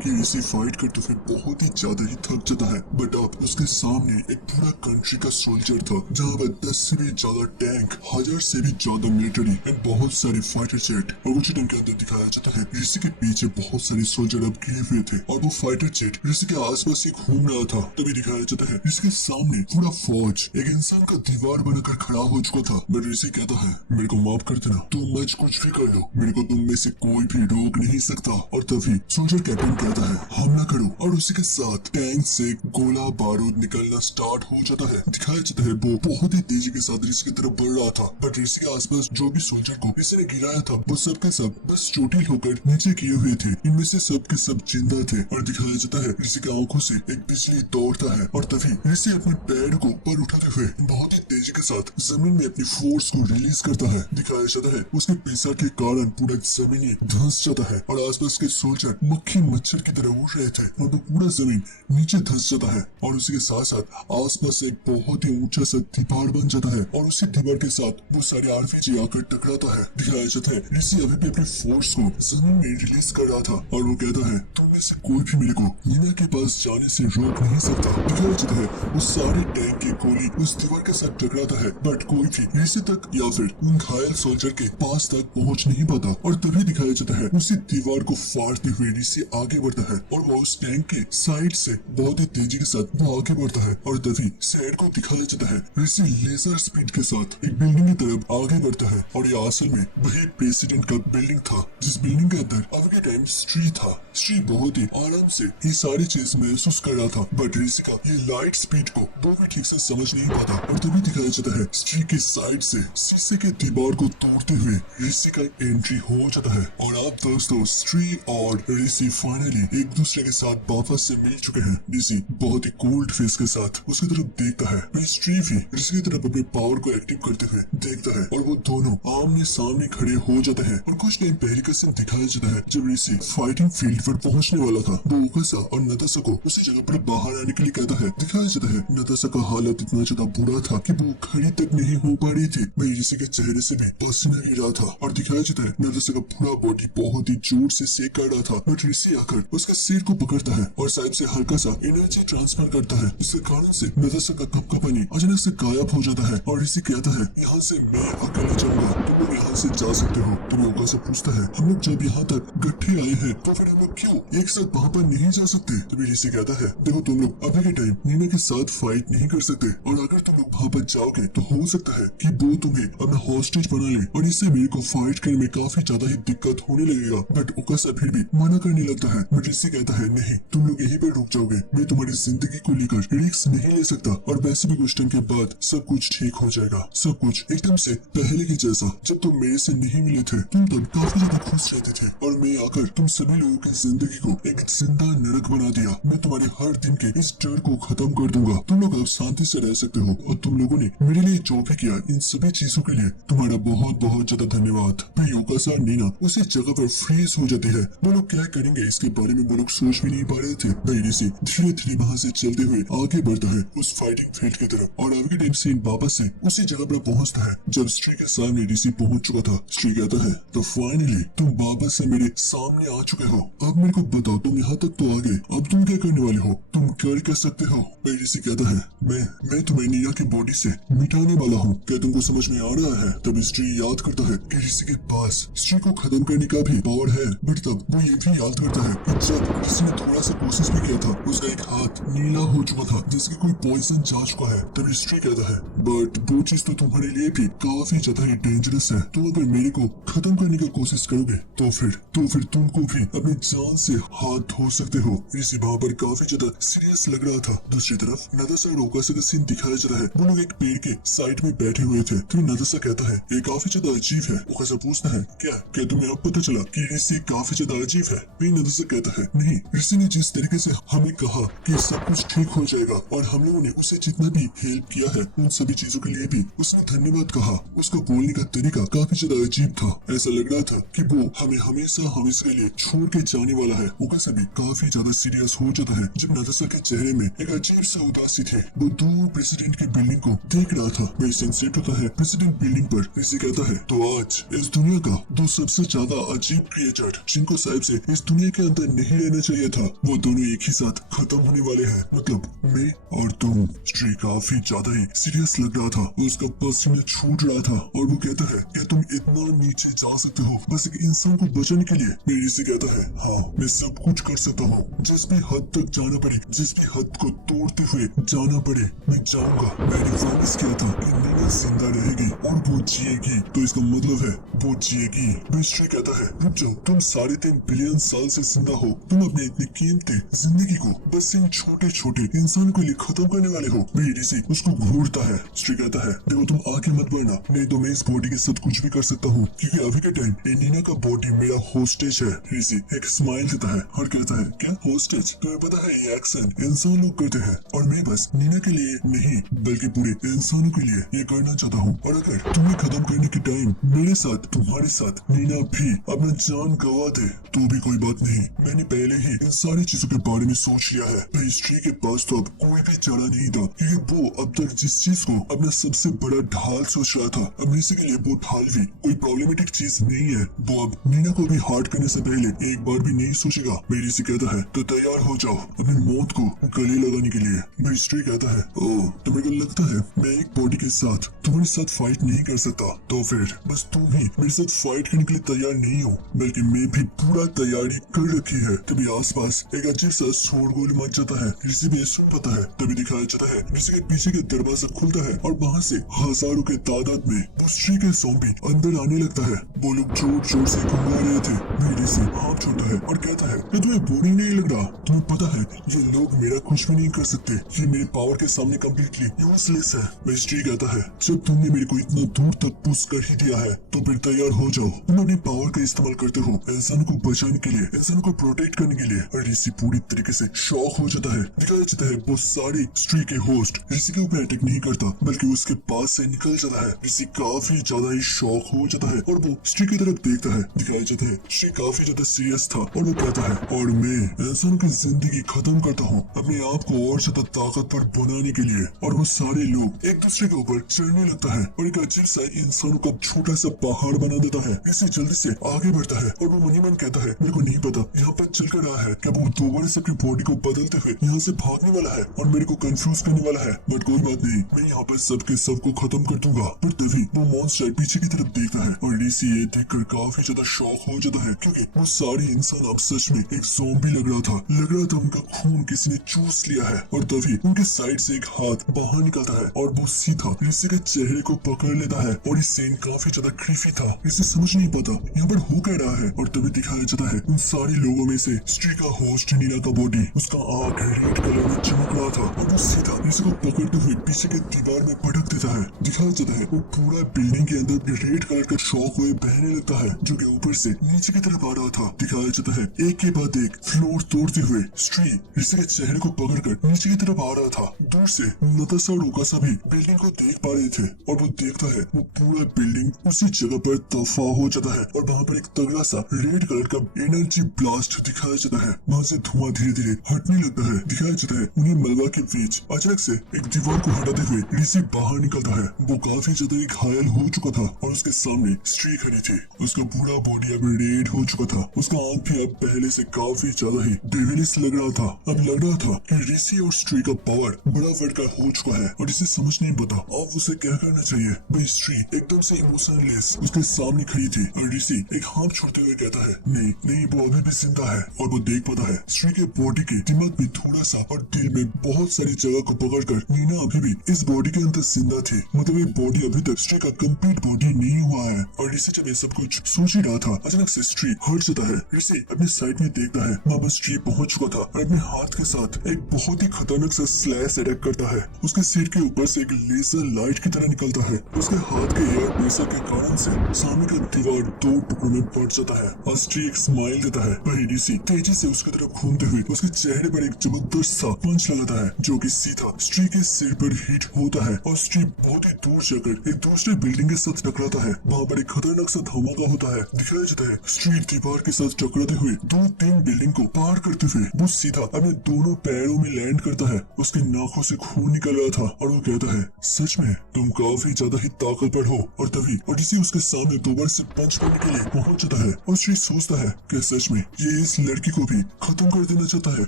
कि ऋषि फाइट करते हुए बहुत ही ज्यादा ही थक जाता है। बट अब उसके सामने एक पूरा कंट्री का सोल्जर था, जहाँ पर 10 से भी ज्यादा टैंक, 1000 से भी ज्यादा मिलिट्री एंड बहुत सारे फाइटर जेट। और उसी टाइम के अंदर दिखाया जाता है ऋषि के पीछे बहुत सारे सोल्जर अब घिरे हुए थे और वो फाइटर जेट ऋषि के आसपास ही घूम रहा था। तभी दिखाया जाता है ऋषि के सामने पूरा फौज एक इंसान का दीवार बनाकर खड़ा हो चुका था। बट ऋषि कहता है, मेरे को माफ कर देना, तुम मैच कुछ भी कर लो, मेरे को तुम में से कोई भी रोक नहीं सकता। और तभी सोल्जर कैप्टन कहता है, हमला करो। और उसी के साथ टैंक से गोला बारूद निकलना स्टार्ट हो जाता है। दिखाया जाता है वो बहुत ही तेजी के साथ ऋषि की तरफ बढ़ रहा था। बट ऋषि के आसपास जो भी सोल्जर को ऋषि ने गिराया था वो सब के सब बस चोटिल होकर नीचे किए हुए थे। इनमें से सब के सब जिंदा थे। और दिखाया जाता है ऋषि की आंखों से एक बिजली दौड़ता है और तभी ऋषि अपने पैर को ऊपर उठाते हुए बहुत ही तेजी के साथ जमीन में अपनी फोर्स को रिलीज करता है। दिखाया जाता है उसके पिसा के कारण पूरा जमीन ही धंस जाता है और आसपास के सोल्जर मक्खी मच्छर की तरह उड़ रहे थे और वो पूरा जमीन नीचे धंस जाता है। और उसी के साथ साथ आसपास एक बहुत ही ऊंचा सा दीवार बन जाता है और उसी दीवार के साथ वो सारे आरपीजी आकर टकराता है। दिखाया जाता है ऋषि अभी भी अपनी फोर्स को जमीन में रिलीज कर रहा था और वो कहता है, तुम में से कोई भी मेरे को नीना के पास जाने से रोक नहीं सकता। दिखाया जाता है उस सारे टैंक की गोली उस दीवार के साथ टकराता है बट कोई भी ऋषि तक या फिर उन घायल सोल्जर के पास तक पहुंच नहीं पाता। और तभी दिखाया जाता है उसी दीवार को फाड़ते हुए ऋषि आगे बढ़ता है और वो उस टैंक के साइड से बहुत ही तेजी के साथ वो आगे बढ़ता है। और तभी सैड को दिखाया जाता है ऋषि लेजर स्पीड के साथ एक बिल्डिंग की तरफ आगे बढ़ता है और ये असल में वही प्रेसिडेंट का बिल्डिंग था जिस बिल्डिंग के अंदर अब के टाइम स्ट्री था। स्ट्री बहुत ही आराम से ये सारी चीज महसूस कर रहा था बट ऋषि का ये लाइट स्पीड को वो भी ठीक से समझ नहीं पाता। और तभी दिखाया जाता है स्ट्री के साइड से शीशे के दीवार को तोड़ते हुए ऋषि का एंट्री हो जाता है। और आप दोस्तों स्ट्री और ऋषि फाइनली एक दूसरे के साथ वापस से मिल चुके हैं। ऋषि बहुत ही कोल्ड फेस के साथ उसकी तरफ देखता है, वही स्ट्री भी ऋषि की तरफ अपने पावर को एक्टिव करते हुए देखता है और वो दोनों आमने सामने खड़े हो जाते हैं। और कुछ टाइम पहले का सीन दिखाया जाता है जब ऋषि फाइटिंग फील्ड पर पहुंचने वाला था। वो ओकासा और नताशा को उसी जगह पर बाहर आने के लिए कहता है। दिखाया जाता है नताशा का हालत इतना ज्यादा बुरा था कि वो खड़ी तक नहीं हो पा रही थी। वही ऋषि के चेहरे से भी पसीना गिर रहा था। और दिखाया जाता है नताशा का पूरा बॉडी बहुत ही जोर से सेक कर रहा था बट ऋषि आकर उसका सिर को पकड़ता है और साइड से हल्का सा एनर्जी ट्रांसफर करता है, जिसके कारण से नताशा का कंपनी अचानक से गायब हो जाता है। और ऋषि कहता है, यहाँ से मैं अकेले जाऊंगा, तुम लोग यहाँ से जा सकते हो। तो ओकासा पूछता है, हम लोग जब यहाँ तक इकट्ठे आए हैं तो फिर हम लोग क्यों एक साथ वहाँ पर नहीं जा सकते? तभी ऋषि कहता है, देखो तुम लोग अभी के टाइम नीना के साथ फाइट नहीं कर सकते और अगर तुम लोग वहाँ पर जाओगे तो हो सकता है कि वो तुम्हें अपना हॉस्टेज बना ले और इससे मेरे को फाइट करने में काफी ज्यादा ही दिक्कत होने लगेगा। बट ओकासा फिर भी मना करने लगता है। बट ऋषि कहता है, नहीं तुम लोग यहीं पर रुक जाओगे, मैं तुम्हारी जिंदगी को लेकर रिस्क नहीं ले सकता और वैसे भी कुछ टाइम के बाद सब कुछ ठीक हो जाएगा। सब कुछ एकदम से पहले की जैसा। जब तुम मेरे से नहीं मिले थे तुम तब काफी ज्यादा खुश रहते थे और मैं आकर तुम सभी लोगों की जिंदगी को एक जिंदा नरक बना दिया। मैं तुम्हारे हर दिन के इस डर को खत्म कर दूंगा। तुम लोग अब शांति से रह सकते हो और तुम लोगों ने मेरे लिए जो भी किया इन सभी चीजों के लिए तुम्हारा बहुत बहुत ज्यादा धन्यवाद। फिर ओकासा और नीना उसी जगह पर फ्रीज हो जाते हैं। वो लोग क्या करेंगे इसके बारे में वो लोग सोच भी नहीं पा रहे थे। भाई ऋषि धीरे धीरे वहाँ से चलते हुए आगे बढ़ता है उस फाइटिंग फील्ड की तरफ और आगे टाइम सीन वापस से उसी जगह पर पहुँचता है जब स्ट्री के सामने ऋषि पहुँच चुका था। स्ट्री कहता है, तो फाइनली तुम वापस से मेरे सामने आ चुके हो, अब मेरे को बताओ तुम यहाँ तक तो आ गए, अब तुम क्या करने वाले हो, तुम क्या कर सकते हो? भाई ऋषि कहता है, मैं तुम्हें नीना की बॉडी से मिटाने वाला हूँ, क्या तुमको समझ में आ रहा है? तब स्ट्री याद करता है कि ऋषि के पास स्ट्री को खत्म करने का भी पावर है। बट तब वो ये भी याद करता है कि जब ऋषि ने थोड़ा सा कोशिश भी किया था उसका एक हाथ नीला हो चुका था जिसकी कोई पॉइजन जा चुका है। तब स्ट्री कहता है, बट वो चीज तो तुम्हारे लिए भी काफी ज्यादा ही डेंजरस है, तुम अगर मेरे को खत्म करने की कोशिश करोगे तो फिर तुमको भी अपनी जान से हाथ धो सकते हो। ऋषि वहाँ पर काफी ज्यादा सीरियस लग रहा था। दूसरी तरफ नताशा और ओकासा का सीन दिखाया जा रहा है। वो लोग एक पेड़ के साइड में बैठे हुए थे। तो नताशा कहता है, ये काफी ज्यादा अजीब है। ओकासा पूछता है, क्या तुम्हें अब पता चला कि ऋषि काफी ज्यादा अजीब है? फिर नताशा कहता है, नहीं, ऋषि ने जिस तरीके से हमें कहा कि सब कुछ ठीक हो जाएगा और हम लोगों ने उसे जितना भी हेल्प किया है उन सभी चीजों के लिए भी उसने धन्यवाद कहा। उसका बोलने का तरीका काफी ज्यादा अजीब था। ऐसा लग रहा था कि वो हमें हमेशा के लिए छोड़ के जाने वाला है। ओकासा भी काफी ज्यादा सीरियस हो जाता है जब नताशा के चेहरे में एक अजीब सा उदासी थे। वो दूर प्रेसिडेंट की बिल्डिंग को देख रहा था। वही सेंसेट होता है प्रेसिडेंट बिल्डिंग पर। ऋषि कहता है, तो आज इस दुनिया का दो सबसे ज्यादा अजीब क्रिएचर जिनको शायद से इस दुनिया के अंदर नहीं रहना चाहिए था। वो दोनों एक ही साथ खत्म होने वाले हैं, मतलब मैं और तुम। स्ट्री काफी ज्यादा ही सीरियस लग रहा था, उसका पसीना छूट रहा था और वो कहता है क्या तुम इतना नीचे जा सकते हो बस एक इंसान को बचाने के लिए? मेरी से कहता है हाँ, मैं सब कुछ कर सकता हूँ, जिस भी हद तक जाना पड़े, जिस भी हद को तोड़ते हुए जाना पड़े मैं जाऊंगा। मैंने प्रॉमिस किया था कि नीना जिंदा रहेगी और वो जिएगी, तो इसका मतलब है वो जिएगी। मिस्ट्री कहता है रुक जाओ, तुम 3.5 बिलियन साल से जिंदा हो, तुम अपनी इतनी कीमती जिंदगी को बस इन छोटे छोटे इंसान के लिए खत्म करने वाले हो। मेरी से उसको घूरता है। स्ट्री कहता है देखो तुम आगे मत बढ़ना, नहीं तो मैं इस बॉडी के साथ कुछ भी कर सकता हूँ, क्योंकि अभी के टाइम नीना का बॉडी मेरा होस्टेज है। ऋषि एक स्माइल देता है और कहता है क्या होस्टेज? तुम्हें पता है ये एक्शन इंसान लोग करते हैं और मैं बस नीना के लिए नहीं बल्कि पूरे इंसानों के लिए ये करना चाहता हूँ। और अगर तुम्हें खत्म करने के टाइम मेरे साथ तुम्हारे साथ नीना भी अपना जान गवा दे तो भी कोई बात नहीं, मैंने पहले ही इन सारी चीजों के बारे में सोच लिया है। हिस्ट्री के पास तो अब कोई भी चारा नहीं था, क्योंकि वो अब तक जिस चीज को अपना सबसे बड़ा ढाल सोच रहा था, अब ऋषि के लिए वो ढाल भी कोई प्रॉब्लमेटिक चीज नहीं है। वो अब नीना को भी हार्ट करने से पहले एक बार भी नहीं सोचेगा। मेरी से कहता है तो तैयार हो जाओ अपनी मौत को गले लगाने के लिए। हिस्ट्री कहता है ओह तुम्हें क्या लगता है मैं एक बॉडी के साथ तुम्हारे साथ फाइट नहीं कर सकता? तो फिर बस तुम ही मेरे साथ फाइट करने के लिए तैयार नहीं हो, बल्कि मैं भी पूरा तैयारी कर रखी है। तभी आसपास एक अजीब सा शोरगुल मच जाता है। ऋषि भी सुन पाता है। तभी दिखाया जाता है ऋषि के पीछे का दरवाजा खुलता है और वहाँ से हजारों के तादाद में वो स्त्री के ज़ॉम्बी अंदर आने लगता है। वो लोग जोर जोर से घुमा रहे थे। मेरे से हाथ छोड़ता है और कहता है कि तुम्हें बोरी नहीं लग रहा? तुम्हें पता है ये लोग मेरा कुछ भी नहीं कर सकते, ये मेरे पावर के सामने कम्प्लीटली यूजलेस है। मिस्ट्री कहता है जब तुमने मेरे को इतना दूर तक पुश कर ही दिया है तो फिर तैयार हो जाओ। तुम अपने पावर का इस्तेमाल करते हो इंसानों को बचाने के लिए, इंसानों को प्रोटेक्ट करने के लिए। और ऋषि पूरी तरीके से शॉक हो जाता है। दिखाया जाता है वो सारी स्ट्री के होस्ट ऋषि के ऊपर अटैक नहीं करता बल्कि उसके पास से निकल जाता है। ऋषि काफी ज्यादा ही शॉक हो जाता है और वो स्ट्री की तरफ देखता है। दिखाया जाता है स्ट्री काफी ज्यादा सीरियस था और वो कहता है और मैं इंसानों की जिंदगी खत्म करता हूँ अपने आप को और ज्यादा ताकतवर बनाने के लिए। और वो सारे लोग एक दूसरे के ऊपर चढ़ने लगता है और एक अजीब सा इंसानों का छोटा सा पहाड़ बना देता है। इसे जल्दी से आगे बढ़ता है और वो मनी मन कहता है मेरे को नहीं पता यहाँ पर चल कर रहा है क्या वो दोबारा से अपनी बॉडी को बदलते हुए यहाँ से भागने वाला है और मेरे को कंफ्यूज करने वाला है। बट कोई बात नहीं, मैं यहाँ पर सबके सबको खत्म कर दूंगा। पर तभी वो मॉन्स्टर पीछे की तरफ देखता है और ऋषि ये देखकर काफी ज्यादा शॉक हो जाता है, क्योंकि वो सारे इंसान अब सच में एक ज़ॉम्बी लग रहा था उनका खून किसी ने चूस लिया है। और तभी उनके साइड से एक हाथ बाहर निकलता है और वो सीधा ऋषि के चेहरे को पकड़ लेता है। और ये सीन काफी ज्यादा क्रीपी था, इसे समझ नहीं पाता यहाँ पर हो क्या रहा है। और तभी दिखाया जाता है उन सारे लोगों में से स्ट्री का होस्ट नीला का बॉडी, उसका आंख रेड कलर में चमक रहा था और वो सीधा ऋषि को पकड़ते हुए पीछे के दीवार में पटक देता है। दिखाया जाता है वो पूरा बिल्डिंग के अंदर रेड कलर का शॉक वेव बहने लगता है जो कि ऊपर से नीचे की तरफ आ रहा था। दिखाया जाता है एक के बाद एक फ्लोर तोड़ते हुए स्ट्री ऋषि के चेहरे को पकड़कर नीचे की तरफ आ रहा था। दूर से नताशा और ओकासा भी बिल्डिंग को देख पा रहे थे और वो देखता है वो पूरा बिल्डिंग उसी जगह पर दफा हो जाता है और वहाँ पर एक तगड़ा सा रेड कलर का एनर्जी ब्लास्ट दिखाया जाता है। वहाँ से धुआं धीरे धीरे हटने लगता है। दिखाया जाता है उन्हें मलबा के बीच अचानक से एक दीवार को हटाते हुए ऋषि बाहर निकलता है। वो काफी ज्यादा घायल हो चुका था और उसके सामने स्ट्री खड़ी थी। उसका पूरा बॉडी अब रेड हो चुका था, उसका आंख भी अब पहले से काफी ज्यादा ही डेविलिश लग रहा था। अब लग रहा था कि ऋषि और स्ट्री का पावर बड़ा बढ़कर हो चुका है और इसे समझ नहीं पता अब उसे क्या करना चाहिए। भाई स्ट्री एकदम से इमोशनलेस उसके सामने खड़ी थी और ऋषि एक हाथ छोड़ते हुए कहता है नहीं नहीं वो अभी भी जिंदा है। और वो देख पाता है स्ट्री के बॉडी के दिमाग में थोड़ा सा और दिल में बहुत सारी जगह को पकड़कर नीना अभी भी इस बॉडी के अंदर जिंदा थी, मतलब ये बॉडी अभी तक स्ट्री का कंप्लीट बॉडी नहीं हुआ है। और ऋषि जब ये सब कुछ सोच ही रहा था अचानक से स्ट्री हट जाता है। ऋषि अपने साइड में देखता है वहाँ पर स्ट्री पहुंच चुका था और अपने हाथ के साथ एक बहुत ही खतरनाक सा स्लैश अटैक करता है। उसके सिर के ऊपर से एक लेजर लाइट की तरह निकलता है। उसके हाथ के एयर प्रेशर के कारण से सामने का दीवार 2 टुकड़ों में बढ़ जाता है और स्ट्री एक स्माइल देता है। वही ऋषि तेजी से उसकी तरफ घूमते हुए उसके चेहरे पर एक जबरदस्त सा पंच लगाता है जो कि सीधा स्ट्री के सिर पर हिट होता है और स्ट्री बहुत ही दूर जाकर एक दूसरे बिल्डिंग के साथ टकराता है। वहाँ पर एक खतरनाक सा धमाका होता है। दिखाया जाता है स्ट्री दीवार के साथ टकराते हुए 2-3 बिल्डिंग को पार करते हुए वो सीधा अपने दोनों पैरों में लैंड करता है। उसके नाखों से खून निकल रहा था और वो कहता है सच में तुम काफी ज्यादा ही ताकतवर हो। और तभी ओडिसी उसके सामने दोबारा से पंच करने के लिए पहुंच जाता है और श्री सोचता है कि सच में ये ये इस लड़की को भी खत्म कर देना चाहता है।